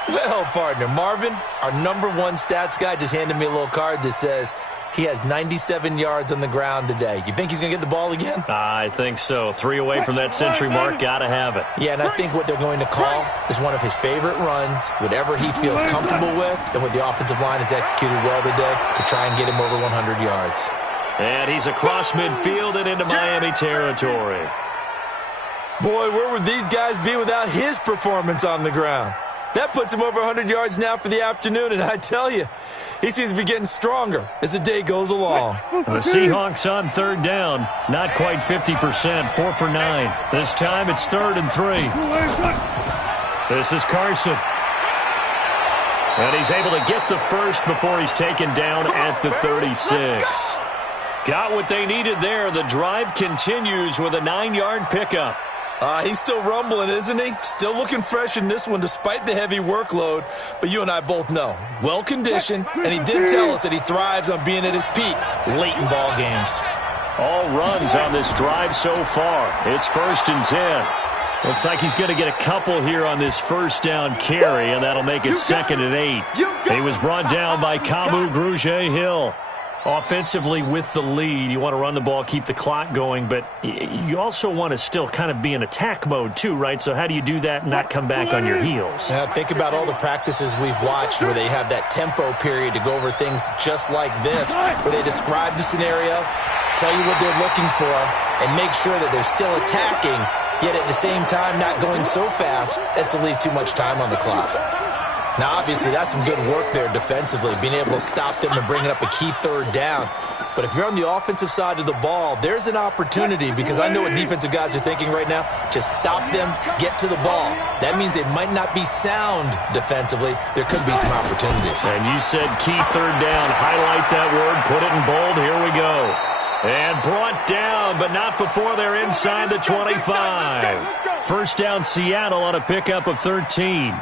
Well, partner, Marvin, our #1 stats guy, just handed me a little card that says He has 97 yards on the ground today. You think he's going to get the ball again? I think so. 3 away from that century mark. Got to have it. Yeah, and I think what they're going to call is one of his favorite runs, whatever he feels comfortable with, and what the offensive line has executed well today to try and get him over 100 yards. And he's across midfield and into Miami territory. Boy, where would these guys be without his performance on the ground? That puts him over 100 yards now for the afternoon, and I tell you, he seems to be getting stronger as the day goes along. The Seahawks on third down, not quite 50%, 4 for 9. This time it's 3rd and 3. This is Carson. And he's able to get the first before he's taken down at the 36. Got what they needed there. The drive continues with a 9-yard pickup. He's still rumbling, isn't he? Still looking fresh in this one despite the heavy workload. But you and I both know, well-conditioned, and he did tell us that he thrives on being at his peak late in ball games. All runs on this drive so far. It's 1st and 10. Looks like he's going to get a couple here on this first down carry, and that'll make it 2nd and 8. He was brought down by Kamu Grugier-Hill. Offensively with the lead, you want to run the ball, keep the clock going, but you also want to still kind of be in attack mode too, right? So how do you do that and not come back on your heels? Now, think about all the practices we've watched where they have that tempo period to go over things just like this, where they describe the scenario, tell you what they're looking for, and make sure that they're still attacking, yet at the same time not going so fast as to leave too much time on the clock. Now, obviously, that's some good work there defensively, being able to stop them and bringing up a key 3rd down. But if you're on the offensive side of the ball, there's an opportunity, because I know what defensive guys are thinking right now. Just stop them, get to the ball. That means they might not be sound defensively. There could be some opportunities. And you said key 3rd down. Highlight that word, put it in bold. Here we go. And brought down, but not before they're inside the 25. First down, Seattle on a pickup of 13.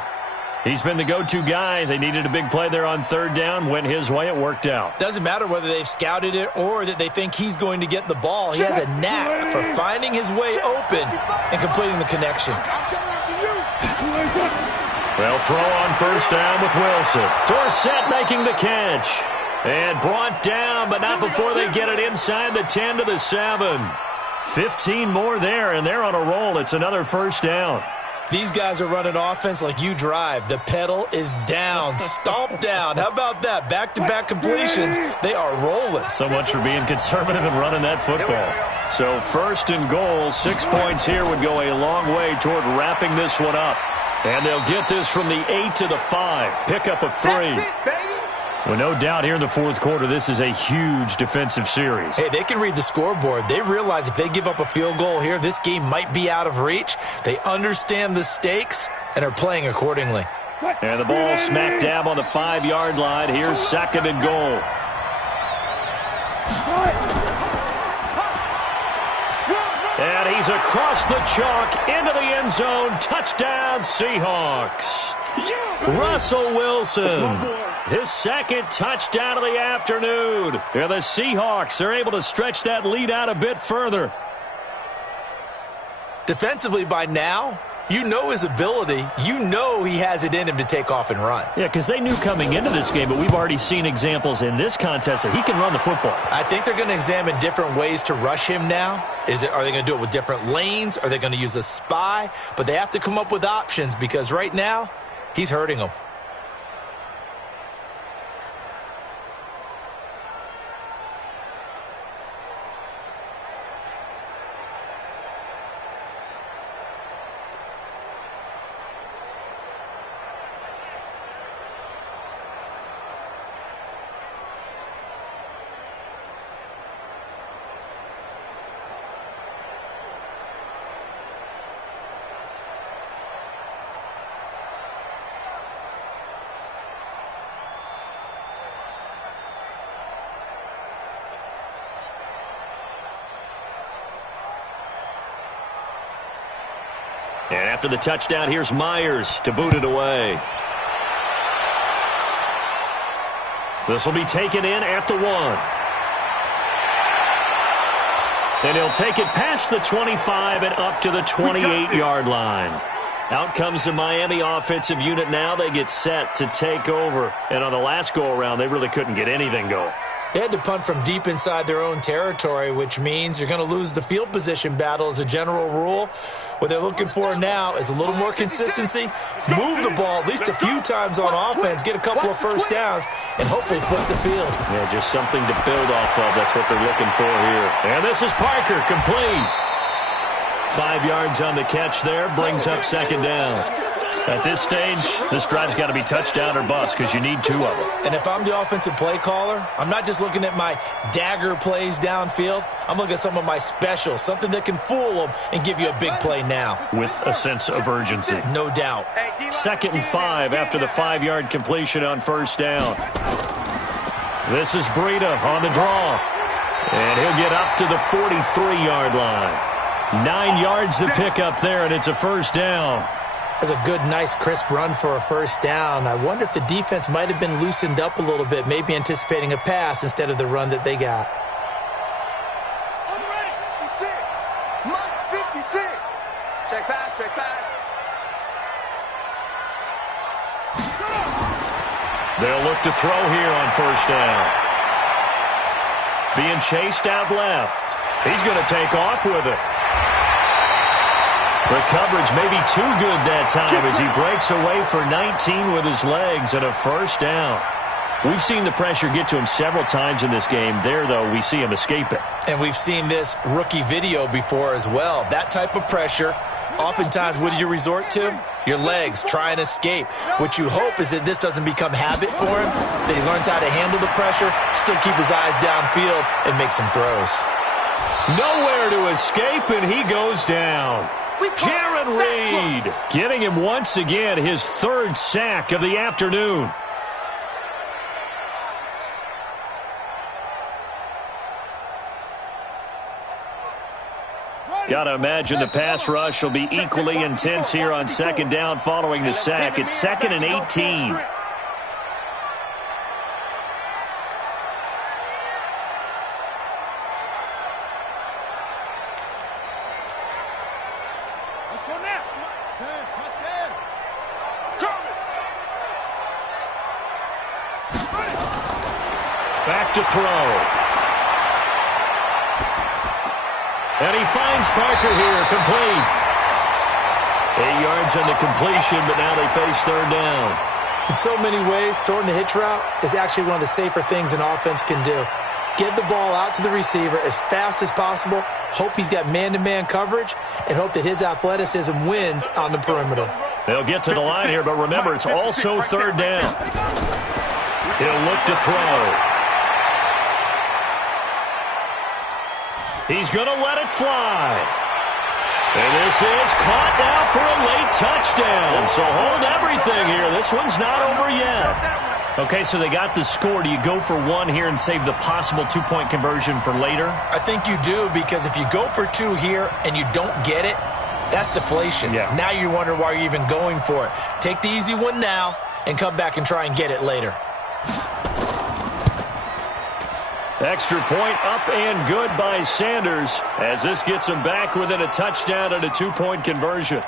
He's been the go-to guy. They needed a big play there on 3rd down. Went his way. It worked out. Doesn't matter whether they've scouted it or that they think he's going to get the ball. He has a knack for finding his way open and completing the connection. They'll throw on first down with Wilson. Dorsett making the catch. And brought down, but not before they get it inside the 10 to the 7. 15 more there, and they're on a roll. It's another first down. These guys are running offense like you drive. The pedal is down, stomp down. How about that? Back-to-back completions. They are rolling. So much for being conservative and running that football. So 1st and goal, 6 points here would go a long way toward wrapping this one up. And they'll get this from the 8 to the 5. Pickup of 3. Well, no doubt here in the 4th quarter, this is a huge defensive series. Hey, they can read the scoreboard. They realize if they give up a field goal here, this game might be out of reach. They understand the stakes and are playing accordingly. And the ball smack dab on the 5-yard line. Here's 2nd and goal. And he's across the chalk into the end zone. Touchdown, Seahawks. Russell Wilson, his 2nd touchdown of the afternoon. And the Seahawks are able to stretch that lead out a bit further. Defensively by now, you know his ability. You know he has it in him to take off and run. Yeah, because they knew coming into this game, but we've already seen examples in this contest that he can run the football. I think they're going to examine different ways to rush him now. Are they going to do it with different lanes? Are they going to use a spy? But they have to come up with options because right now, he's hurting them. And after the touchdown, here's Myers to boot it away. This will be taken in at the 1. And he'll take it past the 25 and up to the 28-yard line. Out comes the Miami offensive unit now. They get set to take over. And on the last go-around, they really couldn't get anything going. They had to punt from deep inside their own territory, which means you're going to lose the field position battle as a general rule. What they're looking for now is a little more consistency, move the ball at least a few times on offense, get a couple of first downs, and hopefully flip the field. Yeah, just something to build off of. That's what they're looking for here. And this is Parker, complete. 5 yards on the catch there, brings up second down. At this stage, this drive's got to be touchdown or bust because you need 2 of them. And if I'm the offensive play caller, I'm not just looking at my dagger plays downfield. I'm looking at some of my specials, something that can fool them and give you a big play now. With a sense of urgency. No doubt. 2nd and 5 after the 5-yard completion on first down. This is Breida on the draw. And he'll get up to the 43-yard line. 9 yards to pick up there, and it's a first down. That's a good, nice, crisp run for a first down. I wonder if the defense might have been loosened up a little bit, maybe anticipating a pass instead of the run that they got. On the ready, 56. Months 56. Check pass, check pass. They'll look to throw here on first down. Being chased out left. He's going to take off with it. The coverage may be too good that time as he breaks away for 19 with his legs and a first down. We've seen the pressure get to him several times in this game. There, though, we see him escape it. And we've seen this rookie video before as well. That type of pressure, oftentimes, what do you resort to? Your legs, try and escape. What you hope is that this doesn't become habit for him, that he learns how to handle the pressure, still keep his eyes downfield, and make some throws. Nowhere to escape, and he goes down. Jaron Reed getting him once again his 3rd sack of the afternoon. Got to imagine the pass rush will be equally intense here on second down following the sack. It's 2nd and 18. Back to throw. And he finds Parker here, complete. 8 yards on the completion, but now they face third down. In so many ways, throwing the hitch route is actually one of the safer things an offense can do. Get the ball out to the receiver as fast as possible, hope he's got man-to-man coverage, and hope that his athleticism wins on the perimeter. They'll get to the line here, but remember, it's also third down. He'll look to throw. He's going to let it fly. And this is caught now for a late touchdown. So hold everything here. This one's not over yet. Okay, so they got the score. Do you go for one here and save the possible 2-point conversion for later? I think you do, because if you go for 2 here and you don't get it, that's deflation. Yeah. Now you wonder why you're even going for it. Take the easy one now and come back and try and get it later. Extra point up and good by Sanders as this gets him back within a touchdown and a 2-point conversion.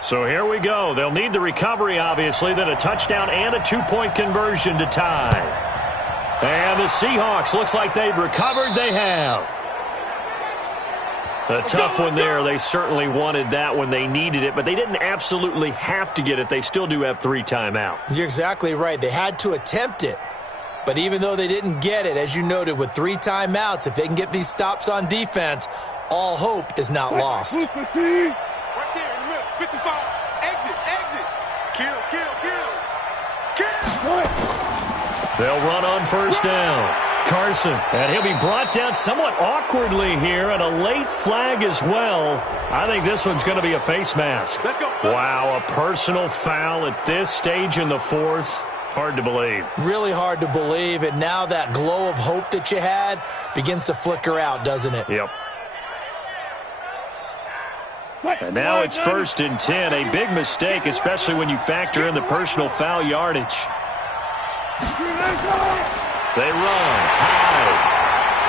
So here we go. They'll need the recovery, obviously, then a touchdown and a 2-point conversion to tie. And the Seahawks, looks like they've recovered. They have. A tough one there. They certainly wanted that when they needed it, but they didn't absolutely have to get it. They still do have 3 timeouts. You're exactly right. They had to attempt it. But even though they didn't get it, as you noted, with 3 timeouts, if they can get these stops on defense, all hope is not lost. Right there in the middle, 55. Exit. Kill. They'll run on first down. Carson. And he'll be brought down somewhat awkwardly here, and a late flag as well. I think this one's going to be a face mask. Let's go. Wow, a personal foul at this stage in the fourth. Hard to believe. Really hard to believe, and now that glow of hope that you had begins to flicker out, doesn't it? Yep. And now it's 1st and 10. A big mistake, especially when you factor in the personal foul yardage. They run high.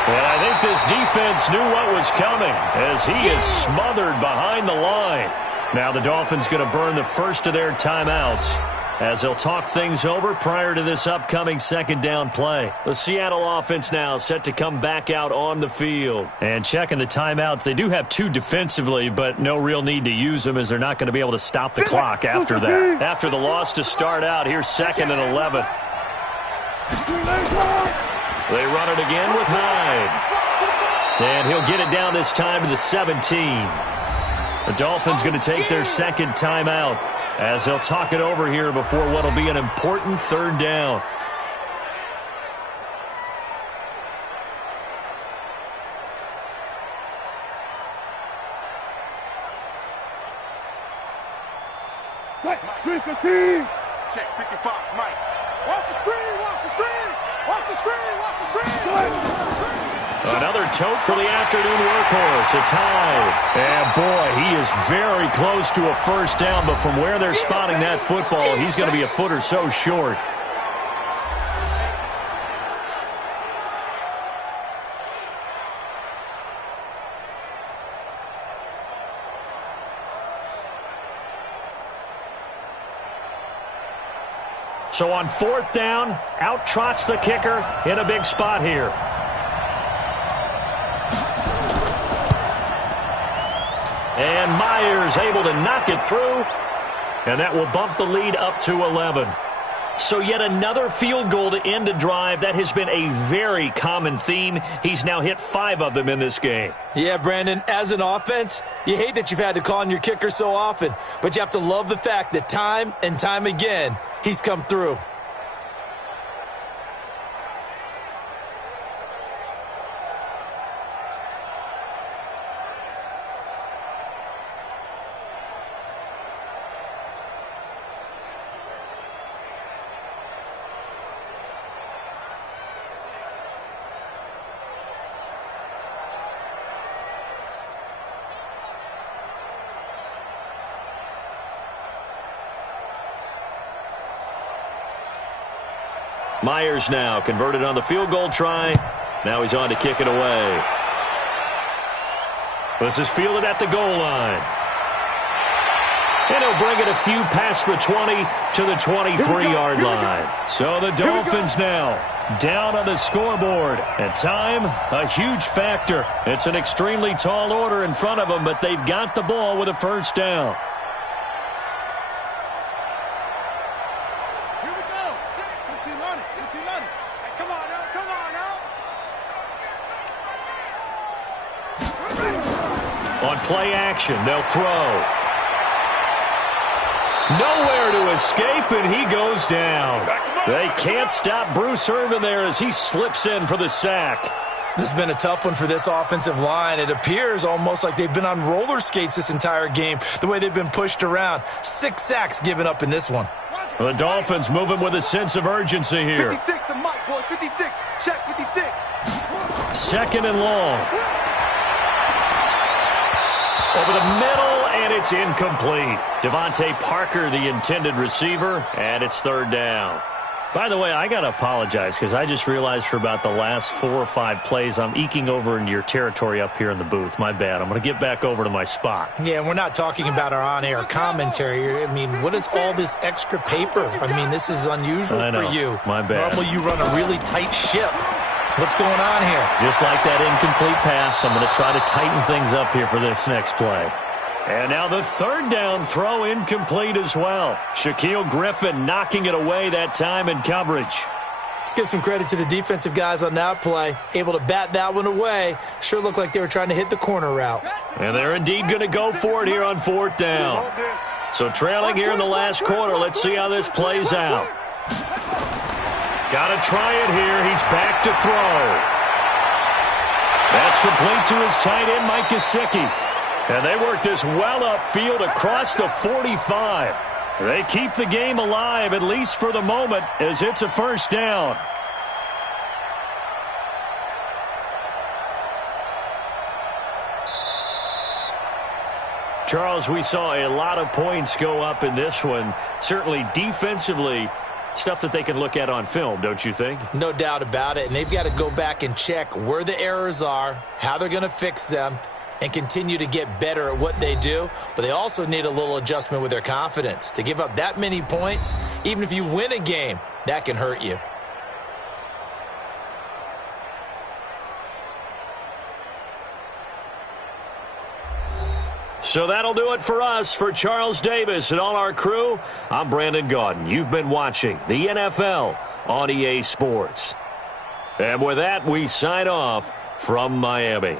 And I think this defense knew what was coming as he is smothered behind the line. Now the Dolphins going to burn the first of their timeouts as they'll talk things over prior to this upcoming second down play. The Seattle offense now set to come back out on the field. And checking the timeouts, they do have 2 defensively, but no real need to use them as they're not going to be able to stop the clock after that. After the loss to start out, here's 2nd and 11. They run it again with Hyde. And he'll get it down this time to the 17. The Dolphins going to take their second timeout as they'll talk it over here before what will be an important 3rd down. Check 55, Mike. Watch the screen, watch the screen, watch the screen, watch the screen. Another tote for the afternoon workhorse. It's Hyde. And boy, he is very close to a first down, but from where they're spotting that football, he's going to be a foot or so short. So on 4th down, out trots the kicker in a big spot here. And Myers able to knock it through. And that will bump the lead up to 11. So yet another field goal to end a drive. That has been a very common theme. He's now hit 5 of them in this game. Yeah, Brandon, as an offense, you hate that you've had to call on your kicker so often, but you have to love the fact that time and time again, he's come through. Myers now converted on the field goal try. Now he's on to kick it away. This is fielded at the goal line. And he'll bring it a few past the 20 to the 23-yard line. So the Dolphins now down on the scoreboard. And time, a huge factor. It's an extremely tall order in front of them, but they've got the ball with a first down. On play action, they'll throw. Nowhere to escape, and he goes down. They can't stop Bruce Irvin there as he slips in for the sack. This has been a tough one for this offensive line. It appears almost like they've been on roller skates this entire game, the way they've been pushed around. 6 sacks given up in this one. The Dolphins moving with a sense of urgency here. 56 to Mike, boys. 56. Check 56. 2nd and long. Over the middle, and it's incomplete. Devontae Parker, the intended receiver, and it's 3rd down. By the way, I got to apologize because I just realized for about the last 4 or 5 plays, I'm eking over into your territory up here in the booth. My bad. I'm going to get back over to my spot. Yeah, and we're not talking about our on-air commentary. I mean, what is all this extra paper? I mean, this is unusual for you. My bad. Normally you run a really tight ship. What's going on here? Just like that incomplete pass, I'm going to try to tighten things up here for this next play. And now the 3rd down throw incomplete as well. Shaquille Griffin knocking it away that time in coverage. Let's give some credit to the defensive guys on that play. Able to bat that one away. Sure looked like they were trying to hit the corner route. And they're indeed going to go for it here on 4th down. So trailing here in the last quarter, let's see how this plays out. Got to try it here. He's back to throw. That's complete to his tight end, Mike Gesicki. And they work this well upfield across the 45. They keep the game alive, at least for the moment, as it's a first down. Charles, we saw a lot of points go up in this one. Certainly defensively, stuff that they can look at on film, don't you think? No doubt about it. And they've got to go back and check where the errors are, how they're going to fix them, and continue to get better at what they do. But they also need a little adjustment with their confidence. To give up that many points, even if you win a game, that can hurt you. So that'll do it for us. For Charles Davis and all our crew, I'm Brandon Gaudin. You've been watching the NFL on EA Sports. And with that, we sign off from Miami.